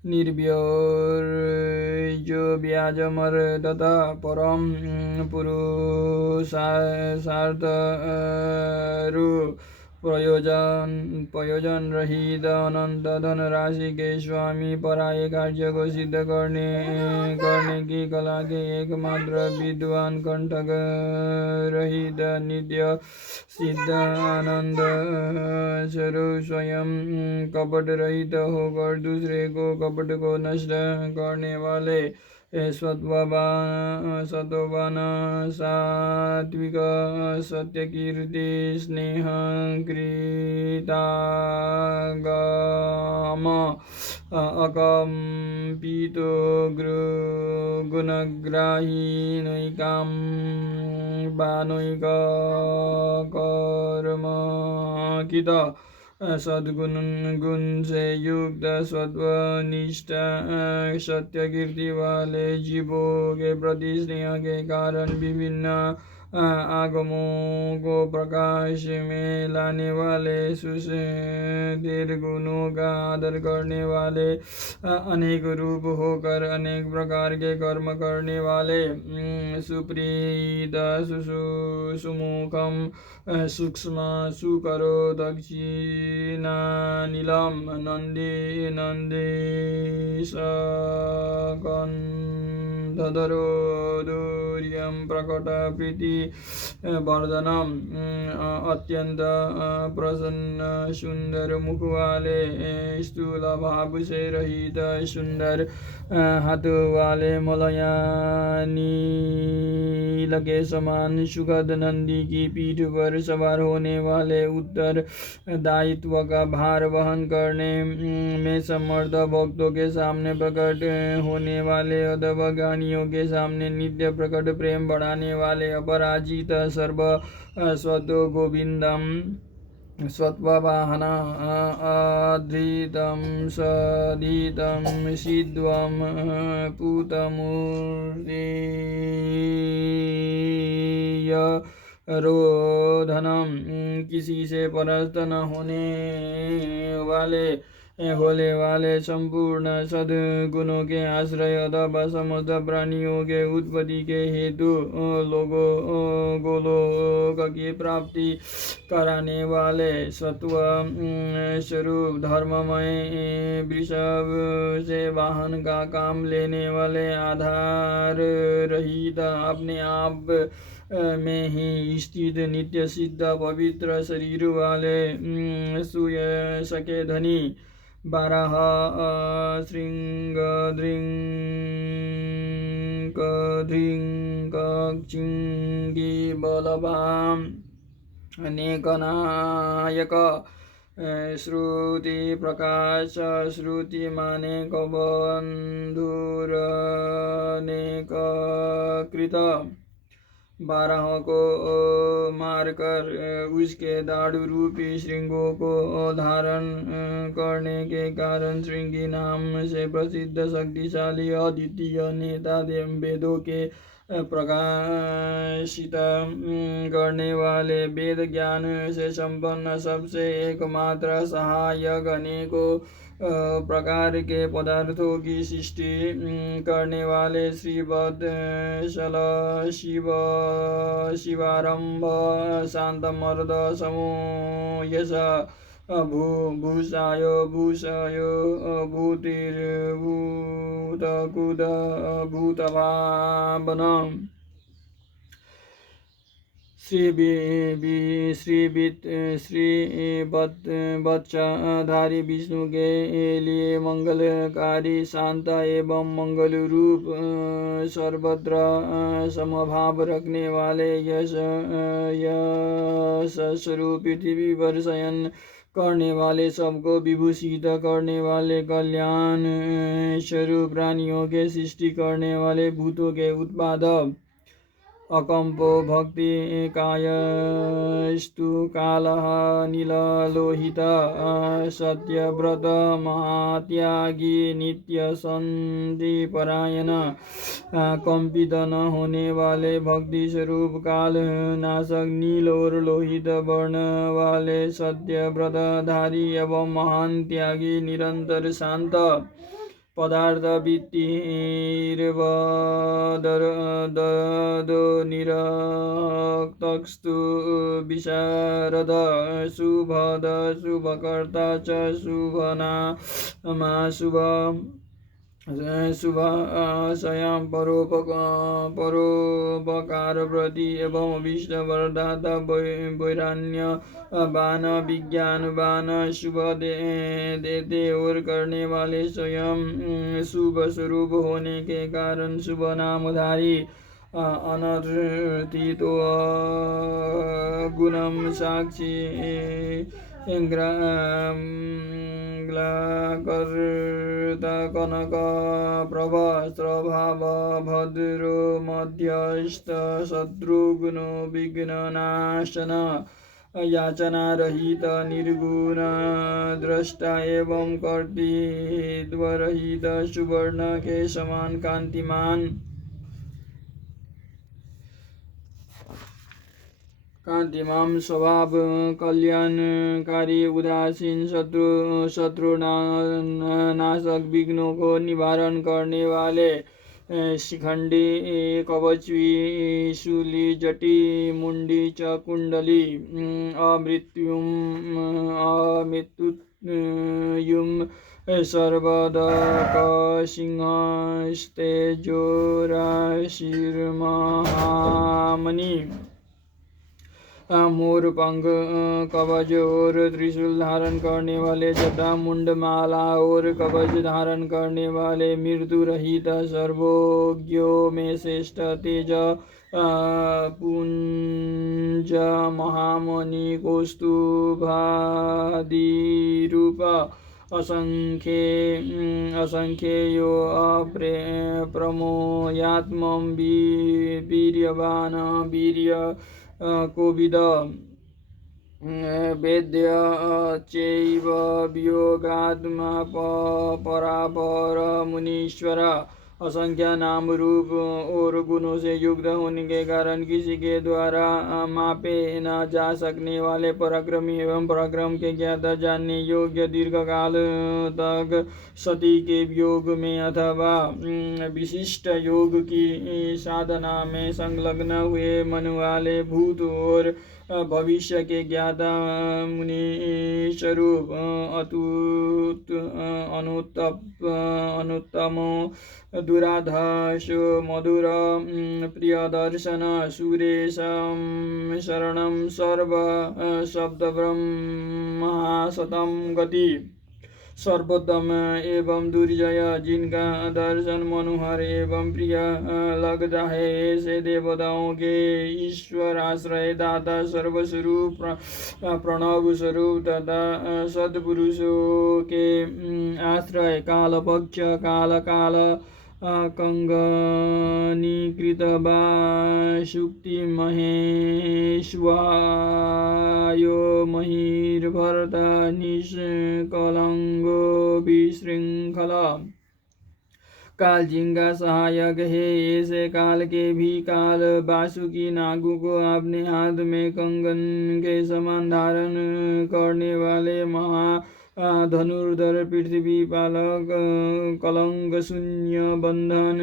निर्व्यर्ज व्याजमर तथा परम पुरुषार्थ प्रयोजन रहित अनंत धनराशि के स्वामी, पराये कार्य को सिद्ध करने की कला के एकमात्र विद्वान, कंटक रहित नित्य सिद्ध आनंद स्वरूप, स्वयं कपट रहित होकर दूसरे को कपट को नष्ट करने वाले, सत्ववान सात्विक, सत्यकीर्ति स्नेह कृतागम, अकम्पितो गुणग्राही, नैक कर्मकित, सद्गुण से युक्त, सत्वनिष्ठ, सत्यकीर्ति वाले, जीवों के प्रति स्नेह के कारण विभिन्न आगमों को प्रकाश में लाने वाले, सुशील गुणों का आदर करने वाले, अनेक रूप होकर अनेक प्रकार के कर्म करने वाले, सुप्रीत सुमुखम, सूक्ष्म सुकरो दक्षिणानिलम, नंदीशकंधरो दूर्यं प्रकट प्रीति वर्धनम, अत्यंत प्रसन्न सुंदर मुख वाले, स्थूल भाव से रहित सुंदर हाथ वाले, मलयानील के समान सुखद नंदी की पीठ पर सवार होने वाले, उत्तर दायित्व का भार वहन करने में समर्थ, भक्तों के सामने प्रकट होने वाले, अथवा ज्ञानियों के सामने नित्य प्रकट प्रेम बढ़ाने वाले, अपराजित सर्व स्वतो गोविंदम, स्वत्ववाहन अधृतं सदितं सिद्ध्वं पूतमूर्तिय रोधनम, किसी से परास्त न होने वाले संपूर्ण सद्गुणों के आश्रय, अथवा समस्त प्राणियों के उत्पत्ति के हेतु गोलोक की प्राप्ति कराने वाले, सत्व स्वरूप धर्ममय वृषभ से वाहन का काम लेने वाले, आधार रहित अपने आप में ही स्थित नित्य सिद्ध पवित्र शरीर वाले, सुयश के धनी, बारह श्रृंग धृंग चिंगी बलभाम, अनेक नायक, श्रुति प्रकाश, श्रुति माने बंधुर अनेक कृत, 12 को मारकर उसके दाढ़ रूपी श्रृंगों को धारण करने के कारण श्रृंगी नाम से प्रसिद्ध शक्तिशाली अद्वितीय नेता, वेदों के प्रकाशित करने वाले, वेद ज्ञान से संपन्न, सबसे एकमात्र सहायक, अनेकों प्रकार के पदार्थों की सृष्टि करने वाले, श्रीवत्सल शिवारंभ, शांत मर्द समूयस, भूषाय भूतिर्भूतकुद भूतभावन, श्रीवत्सधारी विष्णु के लिए मंगलकारी, शांत एवं मंगल रूप, सर्वत्र समभाव रखने वाले, यश स्वरूप, पृथ्वी पर शयन करने वाले, सबको विभूषित करने वाले, कल्याण स्वरूप, प्राणियों के सृष्टि करने वाले, भूतों के उत्पादक, अकम्पो भक्ति कायस्तु कालः नीललोहित सत्यव्रत महात्यागी नित्य संधि परायण, कंपित न होने वाले, भक्ति स्वरूप, काल नाशक, नील और लोहित वर्ण वाले, सत्य व्रतधारी एवं महान त्यागी, निरंतर शांत, पदार्थ वृत्तिर्वदो निरक्तस्तु विशारद, शुभद शुभकर्ता च, शुभनामा शुभाशयां परोपकार प्रति एवं विष्णुवरदाता, वैराण्यवान, विज्ञानवान, शुभ देते और करने वाले, स्वयं शुभ स्वरूप होने के कारण शुभ नामधारी, अनर्थितो गुणम साक्षी, ग्लाकर्ता, कनक प्रभ, स्वभाव भद्रो, मध्यस्थ, शत्रुघ्नो, विघ्ननाशन, याचना रहित, निर्गुण, दृष्टा एवं कर्तृत्व रहित, सुवर्ण के समान कांतिमान, कांतिमान स्वभाव, कल्याणकारी, उदासीन, शत्रुनाशक, विघ्नों को निवारण करने वाले, शिखंडी, कवचवी, शूली, जटी, मुंडी च कुंडली, अमृत्युम, सर्वदक, सिंहस्तेजोराशिर्महामणि, मोर पंख, कवच और त्रिशूल धारण करने वाले, जटा, मुंड, माला और कवच धारण करने वाले, मृत्यु रहित, सर्वज्ञों में श्रेष्ठ, तेज पुंज, महामणि, कौस्तुभादिरूप, असंख्येयो प्रमोयात्मं, वीर्यवान, वीर्य कोविद, वेद्य चैव वियोगात्मा, परापर मुनीश्वर, असंख्य नाम रूप और गुणों से युक्त होने के कारण किसी के द्वारा मापे न जा सकने वाले, पराक्रमी एवं पराक्रम के ज्ञाता, जानने योग्य, दीर्घ काल तक सती के योग में अथवा विशिष्ट योग की साधना में संलग्न हुए मन वाले, भूत और भविष्य के ज्ञाता, मुनि स्वरूप, अतुत अनुत्तमो, दुराधर्ष, मधुर, प्रियदर्शन, सुरेश, शरणं सर्व शब्द ब्रह्मसतं गति, सर्वोत्तम एवं दुर्जय, जिनका दर्शन मनोहर एवं प्रिय लगता है, ऐसे देवताओं के ईश्वर, आश्रय दाता, सर्वस्वरूप, प्रणव स्वरूप तथा सद्पुरुषों के आश्रय, काल पक्ष, काल काल कंगनीकृत शुक्ति, महेश्वायो, महिर्भरत, निष्कलंगो, विशृंखल, काल जिनका सहायक है, ऐसे काल के भी काल, वासुकी नागों को अपने हाथ में कंगन के समान धारण करने वाले, महा धनुर्धर, पृथ्वी पालक, कलंक शून्य, बंधन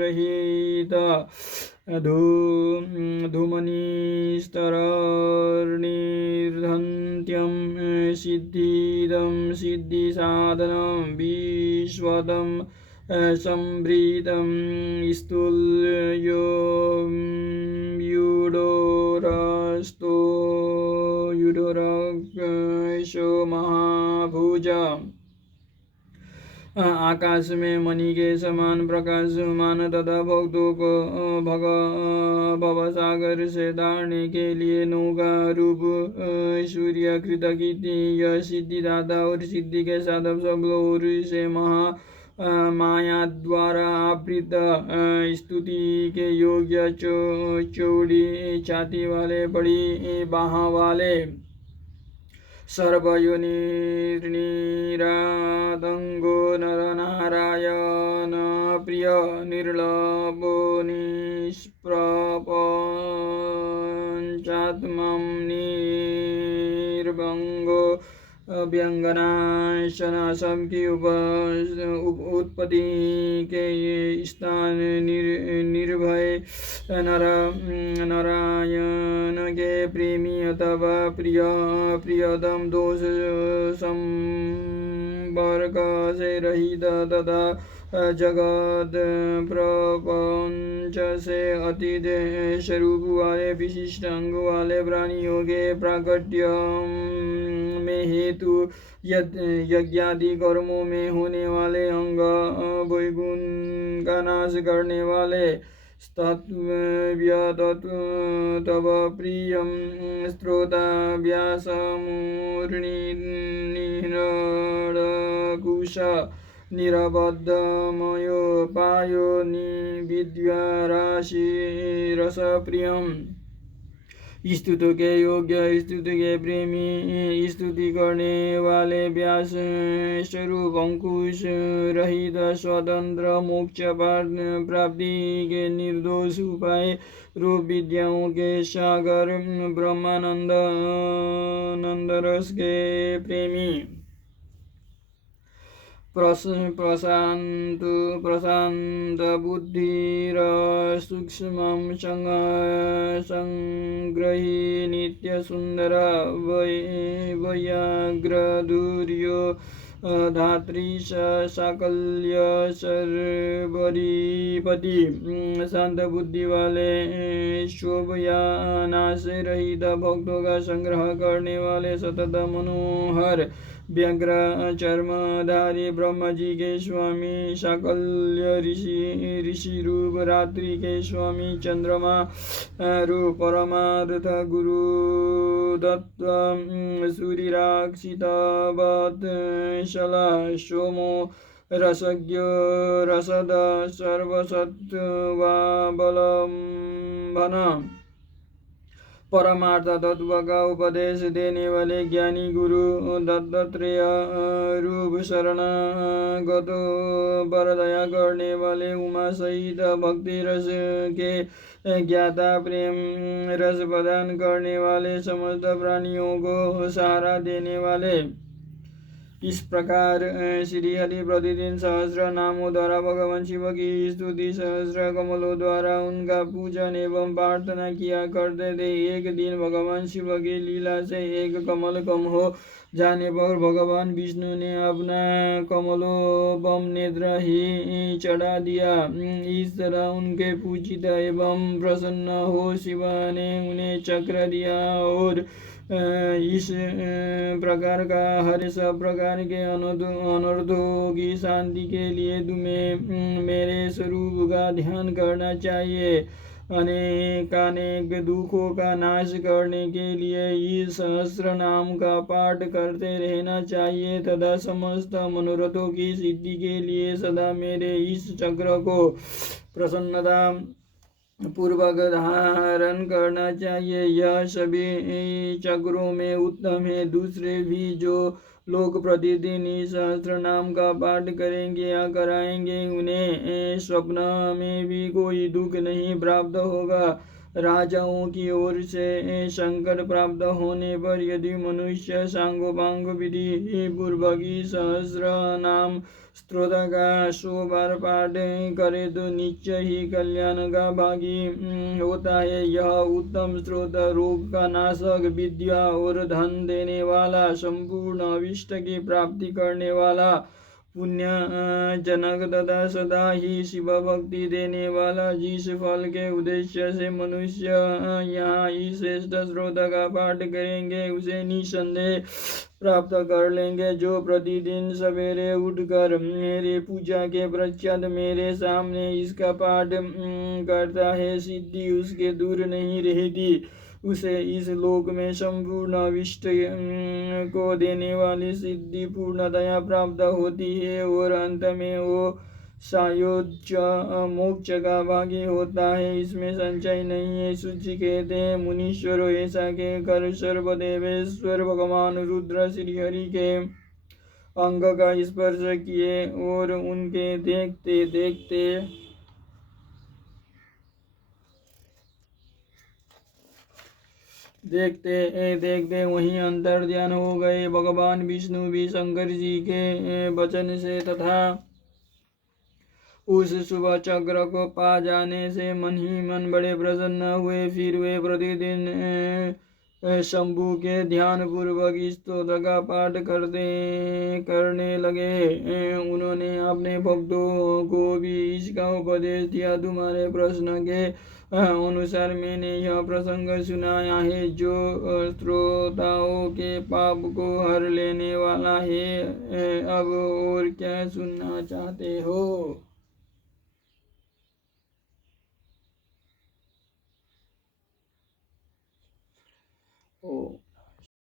रहित, धूमनिस्तरनिर्धन्त्यं, सिद्धिदं, सिद्धिसाधनं, विश्वदं, संभृतं, स्तुल्यो, यूडोरस्तो, यूडोरक्षो, महाभुज, आकाश में मणि के समान प्रकाशमान तथा भक्तों को भव सागर से तारने के लिए नौका रूप सूर्य कृतकीर्ति यह सिद्धिदाता और सिद्धि के साधक सब और से माया द्वारा आवृत स्तुति के योग्य चौड़ी छाती वाले बड़ी बाह वाले सर्वयोनिर्निरातंगो नरनारायण प्रिय निर्लभो निष्प्रपंचात्मं निर्भंगो व्यंगनाशन सबकी उत्पत्ति के स्थान निर्भय नारायण के प्रेमी अथवा प्रियतम दोष संपर्क से रहित तथा जगत प्रपंच से अतीत स्वरूप वाले विशिष्ट अंग वाले प्राणियों के प्राकट्य में हेतु यज्ञादि कर्मों में होने वाले अंग वैगुण का नाश करने वाले तव प्रियं स्त्रोता व्यासमूर्णिकुश निरबद्धमयो पायो निविद्या राशिरसप्रियम् स्तुति के योग्य स्तुति के प्रेमी स्तुति करने वाले व्यास स्वरूप अंकुश रहित स्वतंत्र मोक्ष प्राप्ति के निर्दोष उपाय रूप विद्याओं के सागर ब्रह्मानंद रस के प्रेमी प्रशांत बुद्धिर सूक्ष्मं संग्रही नित्य सुंदर वैयाग्रधुर्यो धात्री साकल्य सर्वरीपति शांत बुद्धि वाले शोभया नाश रहित भक्तों का संग्रह करने वाले सतत मनोहर व्यग्र चर्मधारी ब्रह्म जी के स्वामी साकल्य ऋषि रूप रात्रि के स्वामी चंद्रमा रूप परमार्थ गुरु दत्त सूर्यराक्षितवत् शला सोमो रसज्ञ रसद सर्वसत्त्वावलंबन परमार्थ तत्व का उपदेश देने वाले ज्ञानी गुरु दत्तात्रेय रूप शरण गतो वरदया करने वाले उमा सहित भक्ति रस के ज्ञाता प्रेम रस प्रदान करने वाले समस्त प्राणियों को सहारा देने वाले। इस प्रकार श्री हरि प्रतिदिन सहस्र नामों द्वारा भगवान शिव की स्तुति सहस्र कमलों द्वारा उनका पूजन एवं प्रार्थना किया करते थे। एक दिन भगवान शिव की लीला से एक कमल कम हो जाने पर भगवान विष्णु ने अपना कमलोपम नेत्र ही चढ़ा दिया। इस तरह उनके पूजित एवं प्रसन्न हो शिव ने उन्हें चक्र दिया और इस प्रकार का हर सब प्रकार के अनर्थों की शांति के लिए तुम्हें मेरे स्वरूप का ध्यान करना चाहिए। अनेक दुखों का नाश करने के लिए इस सहस्र नाम का पाठ करते रहना चाहिए तथा समस्त मनोरथों की सिद्धि के लिए सदा मेरे इस चक्र को प्रसन्नता पूर्वक धारण करना चाहिए। यह सभी चक्रों में उत्तम है। दूसरे भी जो लोग प्रतिदिन इस सहस्त्र नाम का पाठ करेंगे या कराएंगे उन्हें स्वप्न में भी कोई दुख नहीं प्राप्त होगा। राजाओं की ओर से संकट प्राप्त होने पर यदि मनुष्य सांगोपांग विधि पूर्वक सहस्र नाम स्तोत्र का 100 बार पाठ करे तो निश्चय ही कल्याण का भागी होता है। यह उत्तम स्तोत्र रोग का नाशक, विद्या और धन देने वाला, संपूर्ण अभिष्ट की प्राप्ति करने वाला, पुण्य जनक तथा सदा ही शिव भक्ति देने वाला, जिस फल के उद्देश्य से मनुष्य यहाँ इस श्रेष्ठ स्रोत का पाठ करेंगे उसे निसंदेह प्राप्त कर लेंगे। जो प्रतिदिन सवेरे उठकर मेरे पूजा के पश्चात मेरे सामने इसका पाठ करता है, सिद्धि उसके दूर नहीं रहती। उसे इस लोक में संपूर्ण अभिष्ट को देने वाली सिद्धि पूर्णतया प्राप्त होती है और अंत में वो सायोज्य मोक्ष का भागी होता है, इसमें संशय नहीं है। सूची कहते हैं, मुनीश्वरों ऐसा कहकर सर्वदेवेश्वर भगवान रुद्र श्री हरि के अंग का स्पर्श किए और उनके देखते देखते वहीं अंतर ध्यान हो गए। भगवान विष्णु भी शंकर जी के वचन से तथा उस शुभ चक्र को पा जाने से मन ही मन बड़े प्रसन्न हुए। फिर वे प्रतिदिन शंभु के ध्यान पूर्वक स्तोत्र का पाठ करने लगे। उन्होंने अपने भक्तों को भी इसका उपदेश दिया। तुम्हारे प्रश्न के अनुसार मैंने यह प्रसंग सुनाया है, जो श्रोताओं के पाप को हर लेने वाला है। अब और क्या सुनना चाहते हो?